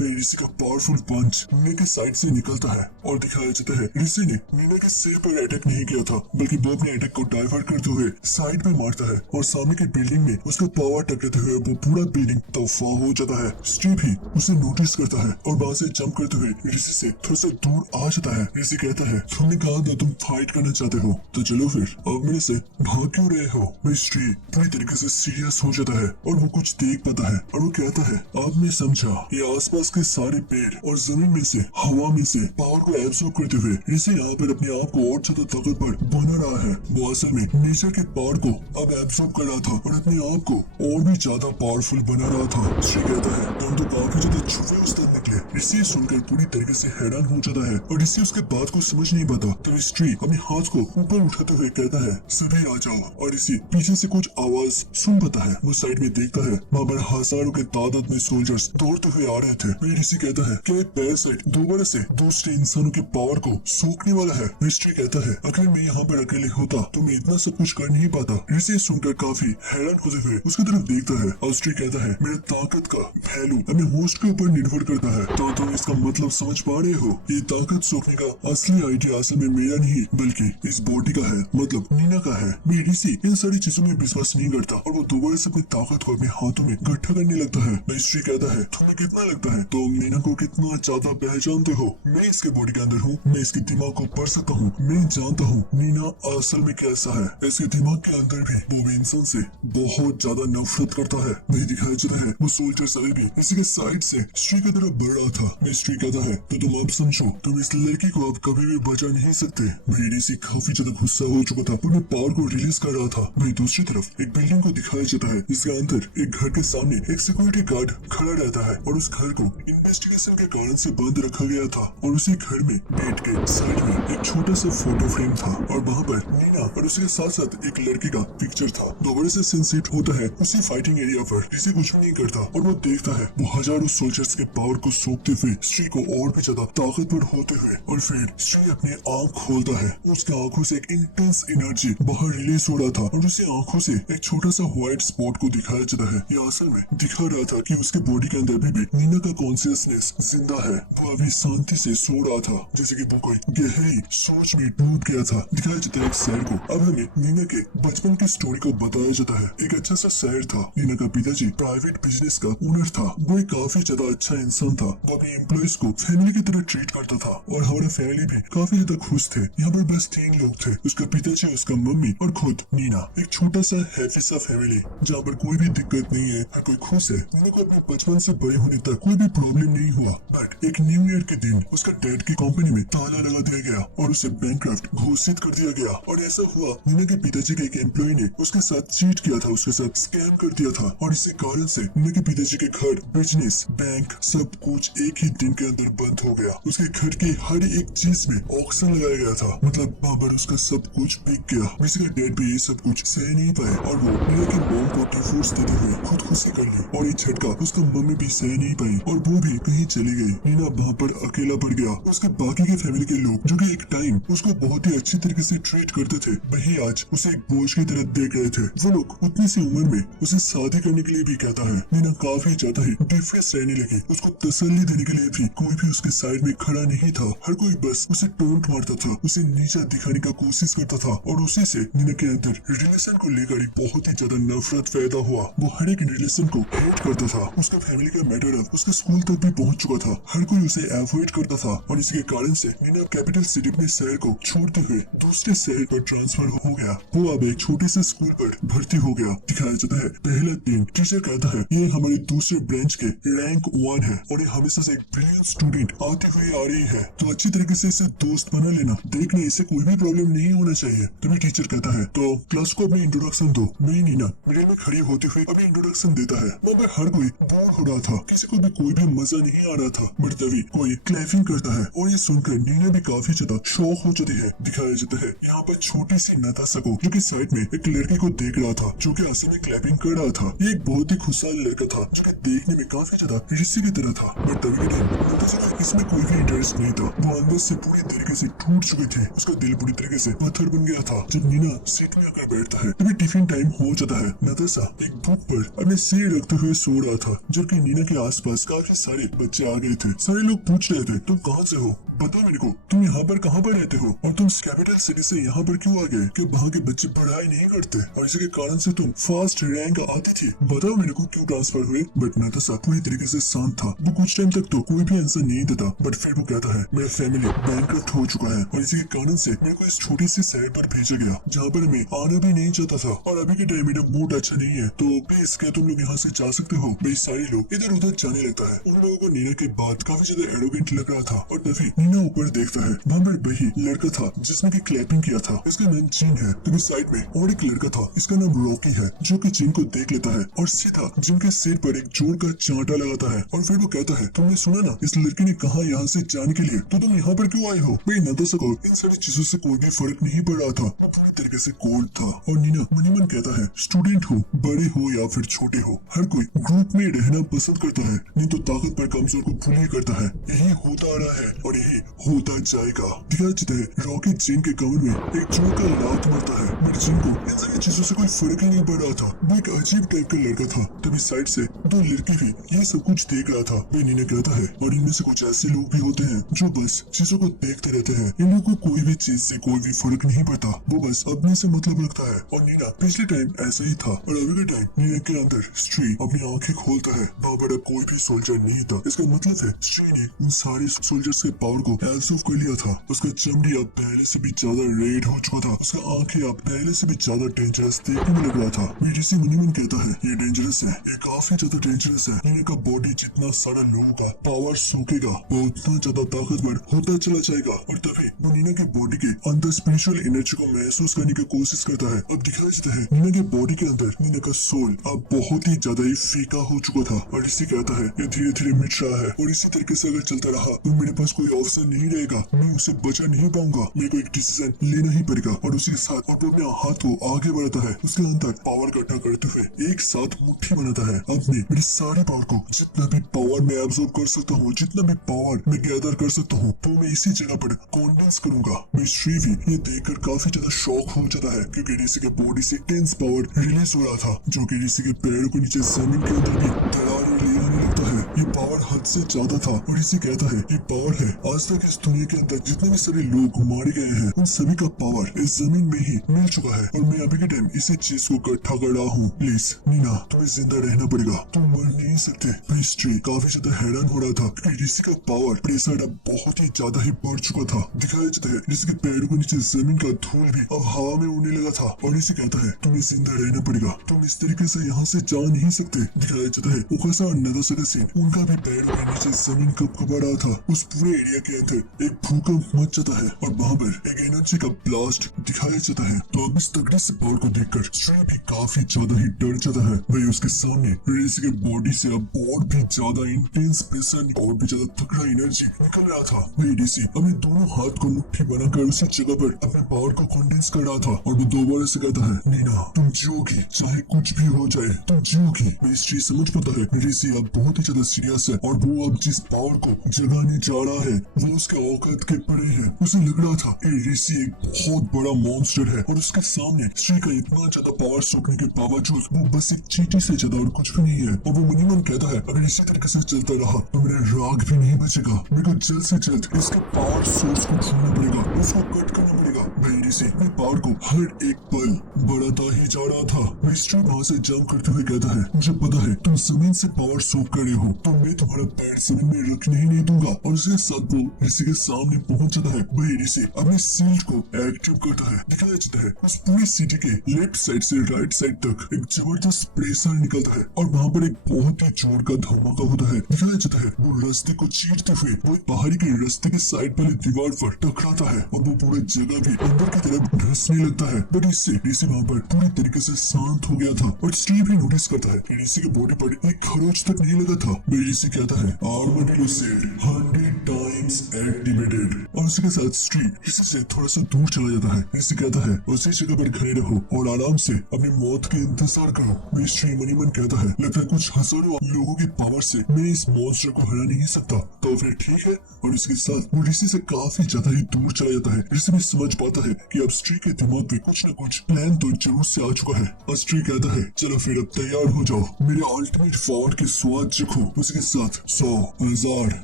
मैं ऋषि का पावरफुल पंच नीना के साइड से निकलता है और दिखाया जाता है ऋषि ने नीना के सिर पर अटैक नहीं किया था, बल्कि वो अपने अटैक को डाइवर्ट करते हुए साइड में मारता है और सामने की बिल्डिंग में उसका पावर टकराते हुए वो पूरा बिल्डिंग तोफा हो जाता है। स्टीव भी उसे नोटिस करता है और वहां से जंप करते हुए ऋषि से थोड़ा सा दूर आ जाता है। ऋषि कहता है तुमने कहा था तुम फाइट करना चाहते हो, तो चलो फिर, अब मेरे से भाग क्यों रहे हो? स्टीव पूरी तरीके से सीरियस हो जाता है और वो कुछ देख पाता है और वो कहता है आपने समझा, ये आसपास के सारे पेड़ और जमीन में से, हवा में से पावर को एब्सॉर्ब करते हुए ऋषि यहाँ पर अपने आप को और ज्यादा ताकतवर बना रहा है। वो असल में नेचर के पावर को अब एब्सॉर्ब कर रहा था और अपने आप को और भी ज्यादा पावरफुल बना रहा था। श्री कहता है तुम तो काफी ज्यादा छुपे उस्ताद निकले। ऋषि सुनकर पूरी तरीके से हैरान हो जाता है और ऋषि उसके बात को समझ नहीं पाता। तो स्त्री अपने हाथ को ऊपर उठाते हुए कहता है सभी आ जाओ, और ऋषि पीछे से कुछ आवाज सुन पाता है। वो साइड में देखता है, वहाँ पर हजारों के तादाद में सोल्जर्स दौड़ते हुए आ रहे थे। वही ऋषि कहता है क्या पैरासाइट दोबारा से दूसरे इंसानों के पावर को सोखने वाला है? ऋषि कहता है अगर मैं यहाँ पर अकेले होता तो मैं इतना सब कुछ कर नहीं पाता। ऋषि सुनकर काफी हैरान होते हुए उसकी तरफ देखता है और स्त्री कहता है मेरे ताकत का वैल्यू अपने होस्ट के ऊपर निर्भर करता है। तो तुम इसका मतलब समझ पा रहे हो? ये ताकत सोखने का असली आइडिया असल में मेरा नहीं बल्कि इस बॉडी का है, मतलब नीना का है। मैं ऋषि इन सारी चीजों में विश्वास नहीं करता और वो दोबारा से अपनी ताकत को अपने हाथों में इकट्ठा करने लगता है। ऋषि कहता है तुम्हें कितना लगता है तुम नीना को कितना ज्यादा पहचानते हो? मैं इसके बॉडी के अंदर हूँ, मैं इसके दिमाग को पढ़ सकता हूँ, मैं जानता हूँ नीना असल में कैसा है। इसके दिमाग के अंदर भी वो इंसान से बहुत ज्यादा नफरत करता है। वही दिखाया जाता है वो सोल्जर सभी भी इसी के साइड से स्त्री की तरफ बढ़ रहा था। स्त्री कहता है तो तुम अब समझो, तुम इस लड़की को अब कभी भी बचा नहीं सकते। वही ऋषि काफी ज्यादा गुस्सा हो चुका था, अपने पावर को रिलीज कर रहा था। वही दूसरी तरफ एक बिल्डिंग को दिखाया जाता है, इसके अंदर एक घर के सामने एक सिक्योरिटी गार्ड खड़ा रहता है और उस घर को इन्वेस्टिगेशन के कारण से बंद रखा गया था। और उसी घर में बेड के साइड में एक छोटा सा फोटो फ्रेम था और वहाँ पर नीना और उसके साथ साथ एक लड़की का पिक्चर था। दोबारा से सेंसेट होता है उसी फाइटिंग एरिया पर। ऋषि कुछ भी नहीं करता और वो देखता है वो हजारों सोल्जर्स के पावर को सोखते हुए स्त्री को और भी ज्यादा ताकतवर होते हुए। और फिर स्त्री अपने आँख खोलता है, उसके आंखों से एक इंटेंस एनर्जी बाहर रिलीज हो रहा था और उसी आंखों से एक छोटा सा व्हाइट स्पॉट को दिखाया जाता है। ये असल में दिखा रहा था कि उसके बॉडी के अंदर अभी भी नीना का कॉन्शियसनेस जिंदा है। वो अभी शांति से सो रहा था जैसे कि वो कोई गहरी सोच में डूब गया था। दिखाया जाता है एक शहर को। अब हमें नीना के बचपन की स्टोरी को बताया जाता है। एक अच्छा सा शहर था। नीना का पिताजी प्राइवेट बिजनेस का ओनर था। वो एक काफी ज्यादा अच्छा इंसान था। वो अपने एम्प्लॉइज को फैमिली की तरह ट्रीट करता था और हमारे फैमिली भी काफी ज्यादा खुश थे। यहाँ पर बस 3 लोग थे, उसका पिताजी, उसका मम्मी और खुद नीना। एक छोटा सा हैप्पी सा फैमिली जहाँ पर कोई भी दिक्कत नहीं है, हर कोई खुश है। नीना को अपने बचपन से बड़े होने तक कोई भी प्रॉब्लम नहीं हुआ। बट एक न्यू ईयर के दिन उसका डैड की कंपनी में ताला लगा दिया गया और उसे बैंकक्रफ्ट घोषित कर दिया गया। और ऐसा हुआ नीना के पिताजी के एक एम्प्लॉय ने उसके साथ चीट किया था, उसके साथ स्कैम कर दिया था और इसी कारण से नीना के पिताजी के घर, बिजनेस, बैंक सब कुछ एक ही दिन के अंदर बंद हो गया। उसके घर की हर एक चीज में ऑक्शन लगाया गया था, मतलब वहाँ पर उसका सब कुछ बिक गया। उसका डैड भी ये सब कुछ सह नहीं पाए और वो नीना के मॉम को डिवोर्स देते हुए खुदकुशी कर ली। और ये झटका उसका मम्मी भी सह नहीं पाई और वो भी कहीं चली गई। नीना वहाँ पर अकेला पड़ गया। उसके बाकी के फैमिली के लोग जो कि एक टाइम उसको बहुत ही अच्छी तरीके से ट्रीट करते थे, वही आज उसे एक बोझ की तरह देख रहे थे। वो लोग उतनी सी उम्र में उसे शादी करने के लिए भी कहता है। नीना काफी ज्यादा ही डिप्रेस रहने लगी। उसको तसल्ली देने के लिए भी कोई भी उसके साइड में खड़ा नहीं था। हर कोई बस उसे टोंट मारता था, उसे नीचा दिखाने का कोशिश करता था और उसी से नीना के अंदर रिलेशन को लेकर एक बहुत ही ज्यादा नफरत पैदा हुआ। वो हर एक रिलेशन को हेट करता था। उसका फैमिली का मैटर अब उसके स्कूल तक भी पहुंच चुका था। हर कोई उसे अवॉइड करता था और इसके कारण से नीना कैपिटल सिटी में शहर को छोड़ते हुए दूसरे शहर पर ट्रांसफर हो गया। वो अब एक छोटे से स्कूल पर भर्ती हो गया। दिखाया जाता है पहला दिन टीचर कहता है ये हमारे दूसरे ब्रांच के रैंक 1 है और ये हमेशा से एक ब्रिलियंट स्टूडेंट आती हुई आ रही है, तो अच्छी तरीके से इसे दोस्त बना लेना, देखने इसे कोई भी प्रॉब्लम नहीं होना चाहिए। तभी टीचर कहता है तो क्लास को अपनी इंट्रोडक्शन दो। मैं नीना मिडिल में खड़ी होती हुई अपनी इंट्रोडक्शन देता है। वहाँ पर हर कोई बोर हो रहा था, किसी को भी कोई भी मजा नहीं आ रहा था। बट तभी कोई क्लैपिंग करता है और ये सुनकर नीना भी काफी ज्यादा शॉक हो जाती है। दिखाया जाता है यहाँ पर छोटी सी नताशा को जो कि साइड में एक लड़के को देख रहा था जो कि असल में क्लैपिंग कर रहा था। ये एक बहुत ही खुशहाल लड़का था जो कि देखने में काफी ज्यादा ऋषि की तरह था। बट तभी के टाइम इसमें कोई भी इंटरेस्ट नहीं था। वो अंदर से पूरी तरीके से टूट चुके थे। उसका दिल पूरी तरीके से पत्थर बन गया था। जब नीना सीट में आकर बैठता है तभी टिफिन टाइम हो जाता है। नताशा एक बुक पर अपने सिर रखते हुए सो रहा था, जबकि नीना के आसपास काफी सारे बच्चे आ गए थे। सारे लोग पूछ रहे थे तुम कहाँ से हो, बताओ मेरे को, तुम यहाँ पर कहाँ पर रहते हो और तुम कैपिटल सिटी से यहाँ पर क्यों आ गए? क्या वहाँ के बच्चे पढ़ाई नहीं करते और इसी के कारण से तुम फर्स्ट रैंक आती थी? बताओ मेरे को क्यों ट्रांसफर हुए? बट नताशा पूरी तरीके से शांत था। वो कुछ टाइम तक तो कोई भी आंसर नहीं देता, बट फिर वो कहता है मेरा फैमिली बैंकरप्ट हो चुका है और इसी के कारण से मेरे को इस छोटी सी शहर पर भेजा गया जहाँ पर मैं आना भी नहीं चाहता था और अभी के टाइम मेरा मूड अच्छा नहीं है, तो प्लीज क्या तुम लोग यहाँ से जा सकते हो? भाई सारे लोग इधर उधर जाने लगता है। उन लोगों को नीना के बात काफी ज्यादा एरोगेंट लग रहा था और तभी नीना ऊपर देखता है। वहाँ पर वही लड़का था जिसने की क्लैपिंग किया था। इसका नाम जिन है। तभी साइड में और एक लड़का था, इसका नाम रॉकी है, जो कि जिन को देख लेता है और सीधा जिन के सिर पर एक जोर का चांटा लगाता है और फिर वो कहता है तुमने सुना ना इस लड़के ने कहा यहाँ से जाने के लिए, तो तुम यहाँ पर क्यों आए हो? भाई नताशा को इन सारी चीजों से कोई भी फर्क नहीं पड़ रहा था। वो पूरी तरीके से कोल्ड था और नीना मन ही मन कहता है स्टूडेंट हो, बड़े हो या फिर छोटे हो, हर कोई ग्रुप में रहना पसंद करता है, नहीं तो ताकत पर कमजोर को भूल करता है। यही होता आ रहा है और यही होता जाएगा। दिखाया जाता है रॉकी जिन के कमर में एक जोर का लात मारता है, बट जिन को इन सारी चीजों से कोई फर्क ही नहीं पड़ रहा था। वो एक अजीब टाइप का लड़का था। तभी साइड से दो लड़के भी ये सब कुछ देख रहा था। वे नीना कहता है और इनमें से कुछ ऐसे लोग भी होते हैं जो बस चीजों को देखते रहते हैं। इन लोगों को कोई भी चीज से कोई भी फर्क नहीं पड़ता, वो बस अपने से मतलब रखता है। और नीना पिछले टाइम ऐसा ही था और अभी के टाइम नीना के अंदर स्त्री अपनी आंखें खोलता है। वहाँ पर कोई भी सोल्जर नहीं था। इसका मतलब है स्त्री ने उन सारे सोल्जर्स के पावर को एब्सॉर्ब कर लिया था। उसका चमड़ी अब पहले से भी ज्यादा रेड हो चुका था। उसका आंखें अब पहले से भी ज्यादा डेंजरस देखने में लग रहा था। बीटीसी मनीमन कहता है ये डेंजरस है, ये काफी ज्यादा डेंजरस है। नीना का बॉडी जितना सारा लोगों का पावर सूखेगा वो उतना ज्यादा ताकतवर होता चला जाएगा। और तभी वो नीना के बॉडी के अंदर स्पिरिचुअल एनर्जी को महसूस करने की कोशिश करता है। अब दिखाया जाता है नीना के बॉडी के अंदर नीना का सोल अब बहुत ही ज्यादा ही फीका हो चुका था और इसी कहता है ये धीरे धीरे मिट रहा है और इसी तरीके से अगर चलता रहा तो मेरे पास कोई ऑप्शन नहीं रहेगा, मैं उसे बचा नहीं पाऊंगा, मेरे को एक डिसीजन लेना ही पड़ेगा। और उसी के साथ और वो अपने हाथ को आगे बढ़ाता है, उसके अंदर पावर इकट्ठा करते हुए एक साथ मुट्ठी बनाता है। अब मैं मेरी सारी पावर को जितना भी पावर मैं एब्सॉर्ब कर सकता हूँ, जितना भी पावर मैं गैदर कर सकता हूँ, तो मैं इसी जगह पर कॉन्डेंस करूंगा। मैं श्री भी ये देखकर काफी ज्यादा शॉक हो जाता है क्योंकि ऋषि के बॉडी से टेंस पावर रिलीज हो रहा था, जो कि ऋषि के पैरों को नीचे जमीन के अंदर भी दरारें ले आने लगता है। ये पावर हद से ज्यादा था और ऋषि कहता है ये पावर है आज तक इस दुनिया के अंदर जितने भी सारे लोग मारे गए हैं उन सभी का पावर इस जमीन में ही मिल चुका है और मैं अभी के टाइम इसी चीज को इकट्ठा कर रहा हूँ। प्लीज नीना तुम्हें जिंदा रहना पड़ेगा, तुम मर नहीं सकते। प्रीस्ट्री काफी ज्यादा हैरान हो रहा था क्योंकि ऋषि का पावर प्रेशर अब बहुत ही ज्यादा ही बढ़ चुका था। दिखाया जाता है ऋषि के पैरों के नीचे जमीन का धूल भी अब हवा में उड़ने लगा था और ऋषि कहता है तुम्हें जिंदा रहना पड़ेगा, तुम इस तरीके से यहाँ से जा नहीं सकते। दिखाया जाता है उकासा और नताशा का सीन, उनका भी पैरों के नीचे जमीन कपकपा रहा था। उस पूरे एरिया के अंदर एक भूकंप मच जाता है और वहाँ पर एक एनर्जी का ब्लास्ट दिखाया जाता है। तो अब इस तगड़े से पावर को देखकर श्रेय भी काफी ज्यादा ही डर जाता है। वही उसके सामने ऋषि के बॉडी से अब और भी ज्यादा इंटेंस प्रेशर और भी ज्यादा तगड़ा एनर्जी निकल रहा था। वही ऋषि अपने दोनों हाथ को मुट्ठी बनाकर उसी जगह पर अपने पावर को कंडेंस कर रहा था और वो दोबारा से कहता है नीना तुम जियोगी, चाहे कुछ भी हो जाए तुम जियोगी। मिस्ट्री समझ पाता है ऋषि अब बहुत ही ज्यादा सीरियस है और वो अब जिस पावर को जगाने जा रहा है वो उसके औकात के परे है। उसे लग रहा था ये ऋषि एक बहुत बड़ा मॉन्स्टर है और उसके सामने श्री का इतना ज्यादा पावर सोखने के बावजूद वो बस एक चींटी से ज्यादा और कुछ भी नहीं है। और वो मनी मन कहता है अगर इसी तरीके से चलता रहा तो मेरा राग भी नहीं बचेगा, मेरे को जल्द से जल्द इसके पावर सोर्स को ढूंढना पड़ेगा, उसको कट करना पड़ेगा। वही ऋषि अपने पावर को हर एक पल बढ़ाता ही जा रहा था। मिस्ट्री वहाँ से जंप करते हुए कहता है मुझे पता है तुम जमीन से पावर सोख कर रहे हो, तो मैं तुम्हारा पैर जमीन में रखने ही नहीं दूंगा। और उसके साथ वो ऋषि के सामने पहुंच जाता है। वही ऋषि अपने शील्ड को एक्टिव करता है। दिखाया जाता है उस पूरी सिटी के लेफ्ट साइड से राइट साइड तक एक जबरदस्त प्रेशर निकलता है और वहाँ पर एक बहुत ही जोर का धमाका होता है। दिखाया जाता है वो रास्ते को चीरते हुए वो एक पहाड़ी के रास्ते के साइड वाली दीवार पर टकराता है और वो पूरी जगह भी अंदर की तरफ धंसने लगता है। बट इससे ऋषि वहाँ पर पूरी तरीके से शांत हो गया था और स्टीव भी नोटिस करता है कि ऋषि के बॉडी पर एक खरोच तक नहीं लगा था। ऋषि कहता है आर्मडिलो सेड 100 टाइम्स एक्टिवेटेड। और उसके साथ स्ट्री किसी से थोड़ा सा दूर चला जाता है। इसे कहता है उसी जगह पर खड़े रहो और आराम से अपनी मौत के इंतजार करो। मिस्ट्री मनी मन कहता है लगता है कुछ हजारों लोगों की पावर से मैं इस मॉन्स्टर को हरा नहीं सकता, तो फिर ठीक है। और इसके साथ वो ऋषि से काफी ज्यादा ही दूर चला जाता है। ऋषि भी समझ पाता है कि अब स्ट्री के दिमाग में कुछ न कुछ प्लान तो जरूर से आ चुका है। और स्ट्री कहता है चलो फिर अब तैयार हो जाओ, मेरे अल्टीमेट पावर के स्वाद चखो। उसके साथ 100, 1000,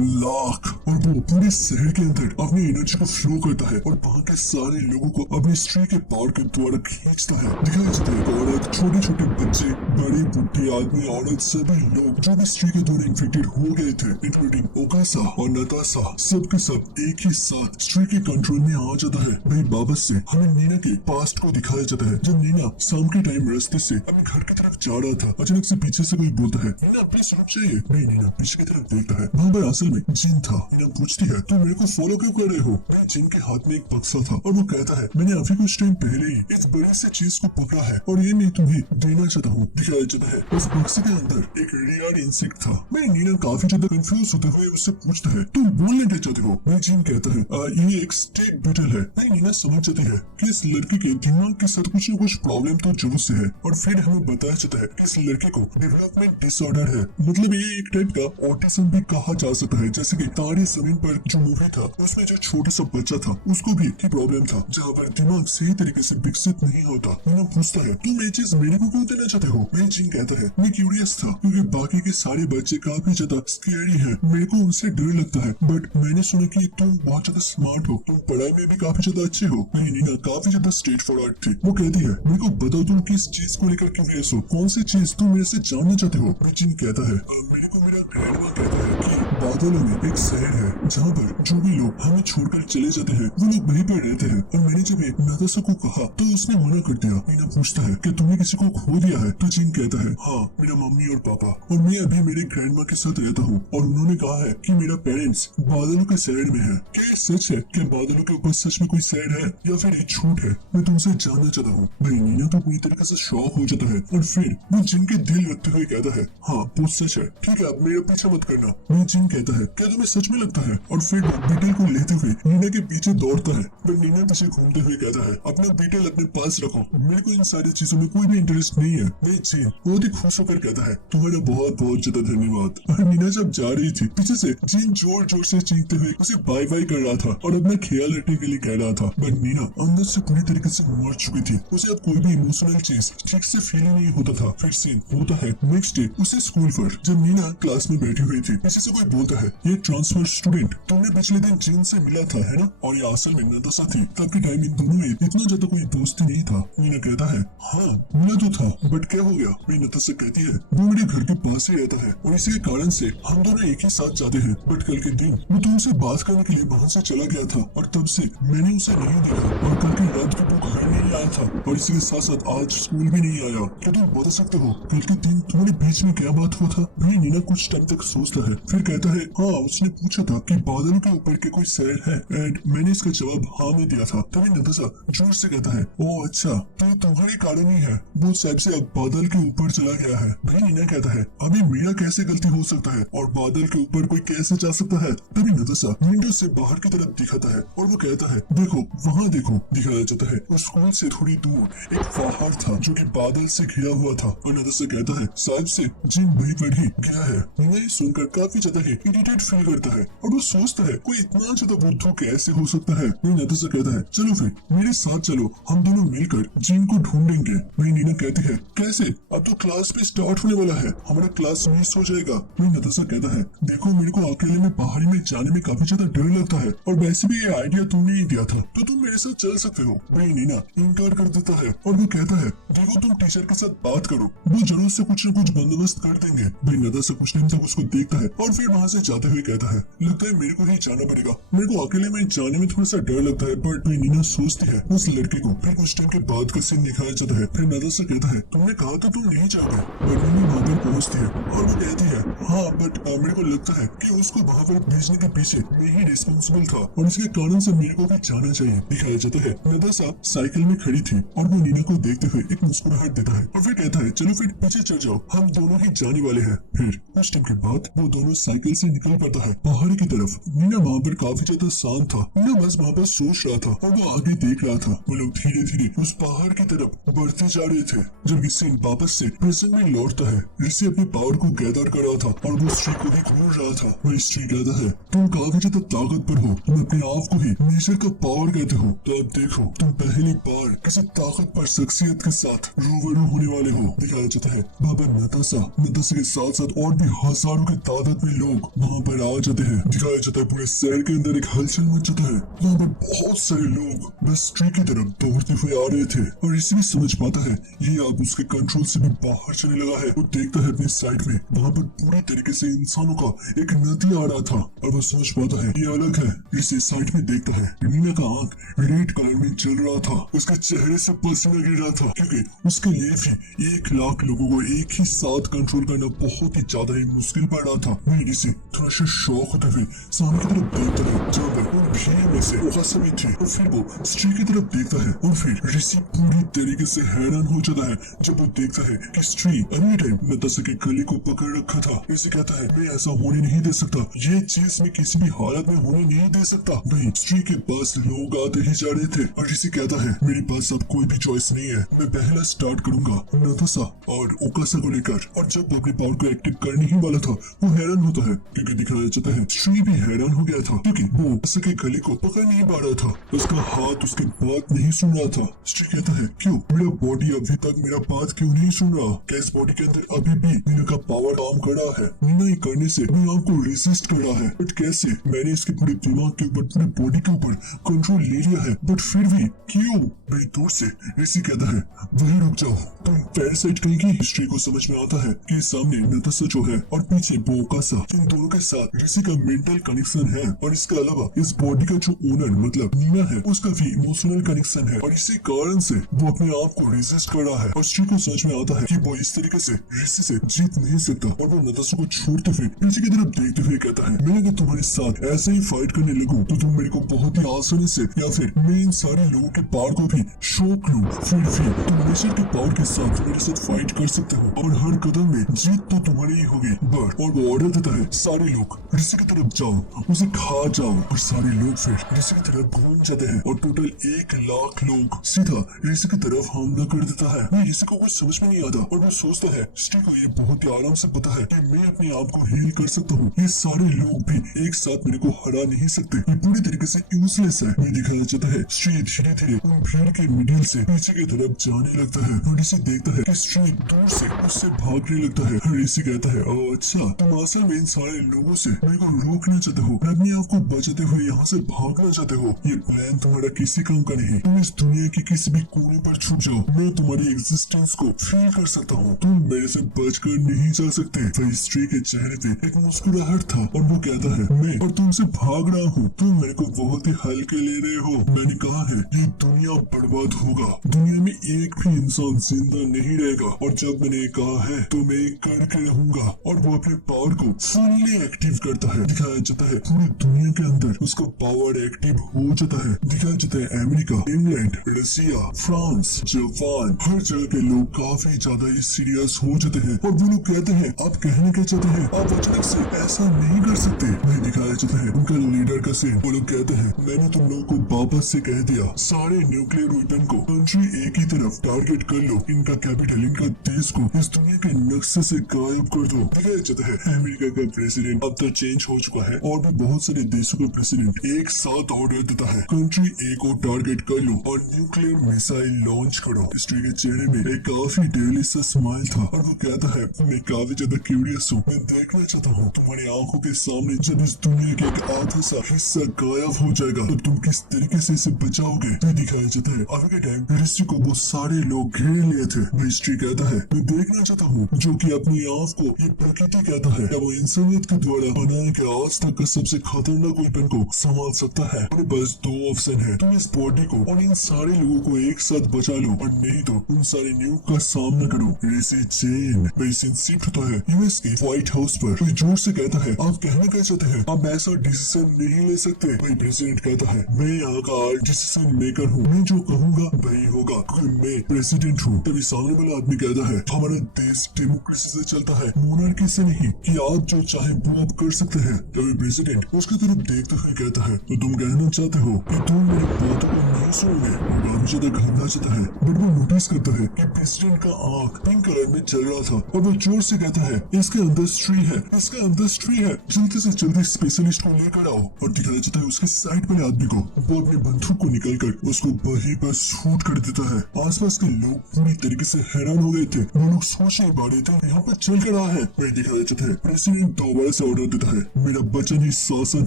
लाख और वो पूरे शहर के अंदर अपनी एनर्जी को फ्लो करता है और वहाँ के सारे लोगों को अपनी स्ट्री के पावर के द्वारा खींचता है। दिखाया जाता है औरत, छोटे छोटे बच्चे, बड़े बुढ़े, आदमी, औरत, सभी लोग जो भी स्ट्री के द्वारा इन्फेक्टेड हो गए थे, इंक्लूडिंग ओकासा और नताशा, सब के सब एक ही साथ स्ट्री के कंट्रोल में आ जाता है। वही वापस से हमें नीना के पास्ट को दिखाया जाता है। जब नीना शाम के टाइम रास्ते से अपने घर की तरफ जा रहा था, अचानक से पीछे से कोई बोलता है नीना प्लीज रुक जाइए। नहीं, नीना पीछे की तरफ देखता है, वहाँ पर असल में जिन था। नीना पूछती है तुम मेरे को फॉलो क्यों कर रहे हो? मैं जिन के हाथ में एक बक्सा था और वो कहता है मैंने अभी कुछ टाइम पहले ही इस बड़ी से चीज को पकड़ा है और ये मैं तुम्हें देना चाहता हूँ। दिखाया जाता है उस बक्से के अंदर एक रेयर इंसेक्ट था। मैं नीना काफी ज्यादा कंफ्यूज होते हुए उससे पूछता है तुम बोलने क्या चाहते हो? मैं जिन कहता है ये एक स्टेट बिटल है। मैं नीना समझ जाती है कि इस लड़की के दिमाग के साथ कुछ न कुछ प्रॉब्लम तो जरूर से है। और फिर हमें बताया जाता है कि इस लड़के को डेवलपमेंट डिसऑर्डर है, मतलब ये एक टाइप का ऑटिज्म भी कहा जा सकता है। जैसे कि तारे जमीन पर जो मूवी था उसमें जो छोटा सा बच्चा था उसको भी एक प्रॉब्लम था जहाँ पर दिमाग सही तरीके से विकसित नहीं होता। नीना पूछता है तुम ये चीज मेरे को क्यों देना चाहते हो? मैं जिन कहता है मैं क्यूरियस था क्योंकि बाकी के सारे बच्चे काफी ज्यादा स्कैरी हैं, मेरे को उनसे डर लगता है, बट मैंने सुना कि तुम बहुत ज्यादा स्मार्ट हो, तुम पढ़ाई में भी काफी ज्यादा अच्छे हो। नहीं, नीना काफी ज्यादा स्ट्रेट फॉरवर्ड थी। वो कहती है मेरे को बताओ तुम किस चीज को लेकर क्यूरियस हो, कौन सी चीज तुम मेरे से जानना चाहते हो? मैं जिन कहता है मेरे को मेरा ग्रैंडमा कहता है कि बादलों में एक शहर है जहाँ पर जो भी लोग हमें छोड़कर चले जाते हैं वो लोग वहीं पर रहते हैं। और मैंने जब नताशा को कहा तो उसने मना कर दिया। नीना पूछता है कि तुमने किसी को खो दिया है? तो जिन कहता है हाँ, मेरा मम्मी और पापा, और मैं अभी मेरे ग्रैंडमा के साथ रहता हूँ और उन्होंने कहा है कि मेरा पेरेंट्स बादलों के शहर में है। क्या ये सच है? क्या बादलों के ऊपर सच में कोई शहर है या फिर ये झूठ है? मैं तुमसे जानना चाहता हूँ। भाई नीना तो पूरी तरीके से शॉक हो जाता है और फिर वो जिन के दिल रखते हुए कहता है हाँ वो सच है, ठीक है, अब मेरा पीछे मत करना। मैं जिन कहता है क्या तुम्हें सच में लगता है? और फिर बीटल को लेते हुए नीना के पीछे दौड़ता है। पर नीना पीछे घूमते हुए कहता है अपना बीटल अपने पास रखो, मेरे को इन सारी चीजों में कोई भी इंटरेस्ट नहीं है। मैं जिन बहुत ही खुश होकर कहता है तुम्हारा बहुत बहुत ज्यादा धन्यवाद। और नीना जब जा रही थी पीछे से जिन जोर जोर से चीखते हुए उसे बाय बाय कर रहा था और अपना ख्याल रखने के लिए कह रहा था। बट नीना अंदर से पूरी तरीके से मर चुकी थी, उसे अब कोई भी इमोशनल चीज ठीक से फील नहीं होता था। फिर सीन होता है नेक्स्ट डे उसे स्कूल पर। जब नीना क्लास में बैठी हुई थी पीछे से कोई बोलता है ये ट्रांसफर स्टूडेंट तुमने पिछले दिन जिन से मिला था है ना? और ये असल में नताशा थी। तब के टाइम इन दोनों में इतना ज्यादा कोई दोस्ती नहीं था। नीना कहता है हाँ मिला तो था, बट क्या हो गया? मैं नताशा कहती है वो मेरे घर के पास ही रहता है और इसी के कारण से हम दोनों एक ही साथ जाते हैं। बट कल के दिन वो तुमसे बात करने के लिए वहाँ से चला गया था और तब से मैंने उसे नहीं देखा और कल की रात को वो घर नहीं आया था और इसी के साथ साथ आज स्कूल भी नहीं आया। क्या तुम बता सकते हो कल के दिन तुम्हारे बीच में क्या बात हुआ था? भाई नीना कुछ टाइम तक सोचता है, फिर कहता है हाँ उसने पूछा था कि बादलों के ऊपर के कोई शहर है एंड मैंने इसका जवाब हाँ में दिया था। तभी नताशा जोर से कहता है ओ अच्छा, तो तुम्हारे कारण ही है वो साहब से अब बादल के ऊपर चला गया है। भाई नीना कहता है अभी मेरा कैसे गलती हो सकता है और बादल के ऊपर कोई कैसे जा सकता है? तभी नताशा विंडो से बाहर की तरफ दिखाता है और वो कहता है देखो वहाँ देखो। दिखाया जाता है उस स्कूल से थोड़ी दूर एक पहाड़ था जो कि बादल से घिरा हुआ था और नताशा कहता है शायद से जिन वहीं पर ही गिरा है। नीना ये सुनकर काफी ज्यादा ही इरिटेट फील करता है और वो सोचता है कोई इतना ज्यादा बुद्धू कैसे हो सकता है? नताशा कहता है चलो फिर मेरे साथ चलो, हम दोनों मिलकर जिन को ढूंढेंगे। वही नीना कहती है कैसे? अब तो क्लास भी स्टार्ट होने वाला है, हमारा क्लास मिस हो जाएगा। वही नताशा कहता है देखो मेरे को अकेले में पहाड़ी में जाने में काफी ज्यादा डर लगता है और वैसे भी ये आइडिया तुमने ही दिया था तो तुम मेरे साथ चल सकते हो। वही नीना इनकार कर देता है और वो कहता है देखो तुम टीचर के साथ बात करो, वो जरूर से कुछ न कुछ बंदोबस्त कर देंगे। वही नताशा कुछ टाइम तक उसको देखता है और फिर वहाँ से जाते हुए कहता है लगता है मेरे को ही जाना पड़ेगा, मेरे को अकेले में जाने में थोड़ा सा डर लगता है। बट नीना सोचती है उस लड़के को। फिर कुछ टाइम के बाद का सीन दिखाया जाता है। फिर नताशा कहता है तुमने कहा तो तुम नहीं चाहते, बट नीना वहाँ पर पहुँचती है और वो कहती है हाँ बट मेरे को लगता है कि उसको वहाँ पर भेजने के पीछे मैं ही रिस्पॉन्सिबल था और इसके कारण से मेरे को भी जाना चाहिए। दिखाया जाता है नताशा साइकिल में खड़ी थी और वो नीना को देखते हुए एक मुस्कुराहट देता है और फिर कहता है चलो फिर पीछे चल जाओ, हम दोनों ही जाने वाले हैं। फिर कुछ टाइम के बाद वो दोनों साइकिल से निकल पड़ता है पहाड़ी की तरफ। नीना वहाँ पर काफी ज्यादा शांत था। नीना बस वहाँ पर सोच रहा था और वो आगे देख रहा था। वो लोग धीरे धीरे उस पहाड़ की तरफ बढ़ते जा रहे थे। जब ऋषि वापस से प्रिजन में लौटता है, ऋषि अपनी पावर को गैदर कर रहा था और वो स्त्री को भी ढूंढ रहा था। वो स्त्री कहता है तुम काफी ज्यादा ताकतवर हो, तुम अपने आप को ही नेचर का पावर कहते हो, तो अब देखो तुम पहली बार किसी ताकतवर शख्सियत के साथ रूबरू होने वाले हो। दिखाया जाता है बाबा नताशा के साथ साथ और भी हजारों की तादाद में लोग वहाँ पर आ जाते हैं। दिखाया जाता है पूरे शहर के अंदर एक हलचल मच जाता है। वहाँ पर बहुत सारे लोग बस ट्री की तरफ दौड़ते हुए आ रहे थे और इसे भी समझ पाता है ये अब उसके कंट्रोल से भी बाहर चलने लगा है। वो देखता है अपनी साइड में, वहाँ पर पूरी तरीके से इंसानों का एक नदी आ रहा था और वो समझ पाता है ये अलग है। इसे साइड में देखता है, नीना का आंख रेड कलर में जल रहा था, उसके चेहरे से पसीना गिर रहा था क्योंकि उसके लिए भी 1 लाख लोगों को एक ही साथ कंट्रोल करना बहुत ही ज्यादा ही मुश्किल पड़ रहा था। वहीं इसे थोड़ा सा शौक होते हुए सामने की तरफ देखता है जहाँ पर उन भीड़ में से कसमी थी और फिर वो स्त्री की तरफ देखता है और फिर ऋषि पूरी तरीके से हैरान हो जाता है जब वो देखता है कि स्त्री अगले टाइम नताशा के गले को पकड़ रखा था। ऋषि कहता है मैं ऐसा होने नहीं दे सकता, ये चीज मैं किसी भी हालत में होने नहीं दे सकता। वहीं स्त्री के पास लोग आते ही जा रहे थे और ऋषि कहता है मेरे पास अब कोई भी चॉइस नहीं है, मैं पहला स्टार्ट करूंगा नताशा और ओकासा को लेकर। और जब वो अपनी पावर को एक्टिव करने ही वाला था वो हैरान होता है क्योंकि दिखाया जाता है स्त्री भी हैरान हो गया था क्योंकि वो ओकासा के गले को पकड़ नहीं पा रहा था, उसका हाथ उसकी बात नहीं सुन रहा था। स्त्री कहता है क्यों मेरा बॉडी अभी तक मेरा बात क्यों नहीं सुन रहा, क्या इस बॉडी के अंदर अभी भी नीना का पावर काम कर रहा है? नीना ये करने से अपने आप को रेसिस्ट कर रहा है, बट कैसे? मैंने इसके पूरे दिमाग के ऊपर पूरी बॉडी के ऊपर कंट्रोल ले लिया है, बट फिर भी क्यों? बड़ी दूर से ऋषि कहता है वही रुक जाओ, तुम पैरासाइट कहेगी। हिस्ट्री को समझ में आता है कि सामने नताशा जो है और पीछे वो ओकासा, इन दोनों के साथ ऋषि का मेंटल कनेक्शन है और इसके अलावा इस बॉडी का जो ओनर मतलब नीना है उसका भी इमोशनल कनेक्शन है और इसी कारण से वो अपने आप को रेजिस्ट कर रहा है। और स्त्री को समझ में आता है कि वो इस तरीके से ऋषि से जीत नहीं सकता और वो नताशा को छोड़ते हुए पीछे की तरफ देखते हुए कहता है मैं अगर तुम्हारे साथ ऐसे ही फाइट करने लगूं तो तुम मेरे को बहुत ही आसानी से या फिर मैं इन सारे लोगों के पावर को भी शोक लूं, फिर भी तुम नेचर के पावर के साथ मेरे साथ फाइट कर सकते हो और हर कदम में जीत तो तुम्हारी ही होगी। बट और वो ऑर्डर देता है सारे लोग ऋषि की तरफ जाओ, उसे खा जाओ। और सारे लोग फिर ऋषि की तरफ घूम जाते हैं और टोटल 1 लाख लोग सीधा ऋषि की तरफ हमला कर देता है। मैं ऋषि को कुछ समझ में नहीं आता और वो सोचता है स्त्री को ये बहुत ही आराम से पता है कि मैं अपने आप को हील कर सकता हूँ, ये सारे लोग भी एक साथ मेरे को हरा नहीं सकते, ये पूरी तरीके से यूजलेस है। ये दिखाया जाता है स्त्री धीरे धीरे उन भीड़ के मिडिल से पीछे की तरफ जाने लगता है और ऋषि देखता है कि स्त्री दूर से उससे भागने लगता है। ऋषि कहता है ओ अच्छा, तुम असल में इन सारे लोगों से मेरे को रोकना चाहते हो, अपने आप को बचाते हुए यहाँ से भागना चाहते हो। ये प्लान तुम्हारा किसी काम का नहीं, तुम इस दुनिया के किसी भी कोने पर छुप जाओ, मैं तुम्हारी एग्जिस्टेंस को फील कर सकता हूँ, तुम मेरे से बचकर नहीं जा सकते। वही स्त्री के चेहरे पे एक मुस्कुराहट था और वो कहता है मैं और तुमसे भाग रहा हूँ, तुम मेरे को बहुत ही हल्के ले रहे हो। मैंने कहा है ये दुनिया बर्बाद होगा, दुनिया में एक भी इंसान जिंदा नहीं रहेगा और जब मैंने कहा है तो मैं करके रहूंगा। और वो अपने पावर को फुल्ली एक्टिव करता है। दिखाया जाता है पूरी दुनिया के अंदर उसका पावर एक्टिव हो जाता है। दिखाया जाता है America, England, Russia, France, Japan, हर जगह के लोग काफी ज्यादा सीरियस हो जाते हैं और वो लोग कहते हैं आप कहने क्या चाहते हैं, आप अचानक से ऐसा नहीं कर सकते। वही दिखाया जाता है उनका लीडर का सीन। वो लोग कहते हैं मैंने तुम लोगों को वापस से कह दिया, सारे न्यूक्लियर वेपन को कंट्री ए की तरफ टारगेट कर लो, इनका कैपिटल, इनका देश को इस दुनिया के नक्शे से गायब कर दो। दिखाया जाता है अमेरिका का प्रेसिडेंट अब तो चेंज हो चुका है और भी बहुत सारे देशों का प्रेसिडेंट एक साथ ऑर्डर देता है कंट्री ए को टारगेट कर लो और न्यूक्लियर मिसाइल लॉन्च करो। स्त्री के चेहरे में एक काफी डेली सा स्माइल था और वो कहता है मैं काफी ज्यादा क्यूरियस हूँ, मैं देखना चाहता हूँ तुम्हारी आंखों के सामने जब इस दुनिया के एक आधा सा हिस्सा गायब हो जाएगा तब तुम किस तरीके से इसे बचाओगे। तो दिखाया जाता है अभी के टाइम ऋषि को वो सारे लोग घेर लिए थे। वही स्त्री कहता है मैं देखना चाहता हूँ जो कि अपनी आंख को ये प्रकृति कहता है, क्या वो इंसानियत के द्वारा बनाए गए आज तक का सबसे खतरनाक वेपन को संभाल सकता है। और बस दो ऑप्शन है, तुम इस बॉडी को और इन सारे लोगों को एक साथ बचा लो और नहीं तो उन सारे न्यूक का सामना करो। रिसी जेन शिफ्ट होता है यूएस के व्हाइट हाउस पर। कोई जोर से कहता है आप कहना क्या चाहते हैं, आप ऐसा डिसीजन नहीं ले सकते। वही प्रेसिडेंट कहता है मैं यहाँ का डिसीजन मेकर हूँ, मैं जो कहूँगा वही होगा क्योंकि मैं प्रेसिडेंट हूँ। तभी सामने वाला आदमी कहता है हमारा देश डेमोक्रेसी से चलता है, मोनार्की से नहीं कि आप जो चाहे वो आप कर सकते हैं। तभी प्रेसिडेंट उसकी तरफ देखते हुए कहता है तो तुम कहना चाहते हो कि तुम मेरी बातों को नहीं सुनोगे। वो काफी ज्यादा घबरा जाता है बट वो नोटिस करता है कि प्रेसिडेंट का आंख पिंक कलर में चल रहा था और वो जोर से कहता है इसके अंदर स्ट्री है, इसके अंदर स्ट्री है, जल्दी से जल्दी स्पेशलिस्ट को लेकर आओ। और दिखाया जाता है उसके साइड वाले आदमी को, वो अपने बंदूक को निकालकर उसको वहीं पर शूट कर देता है। आसपास के लोग पूरी तरीके से हैरान हो गए थे, वो लोग सोच नहीं पा रहे थे यहाँ पर चल कर रहा है। वही दिखाया जाता है प्रेसिडेंट दोबारा से ऑर्डर देता है मेरा वचन ही शासन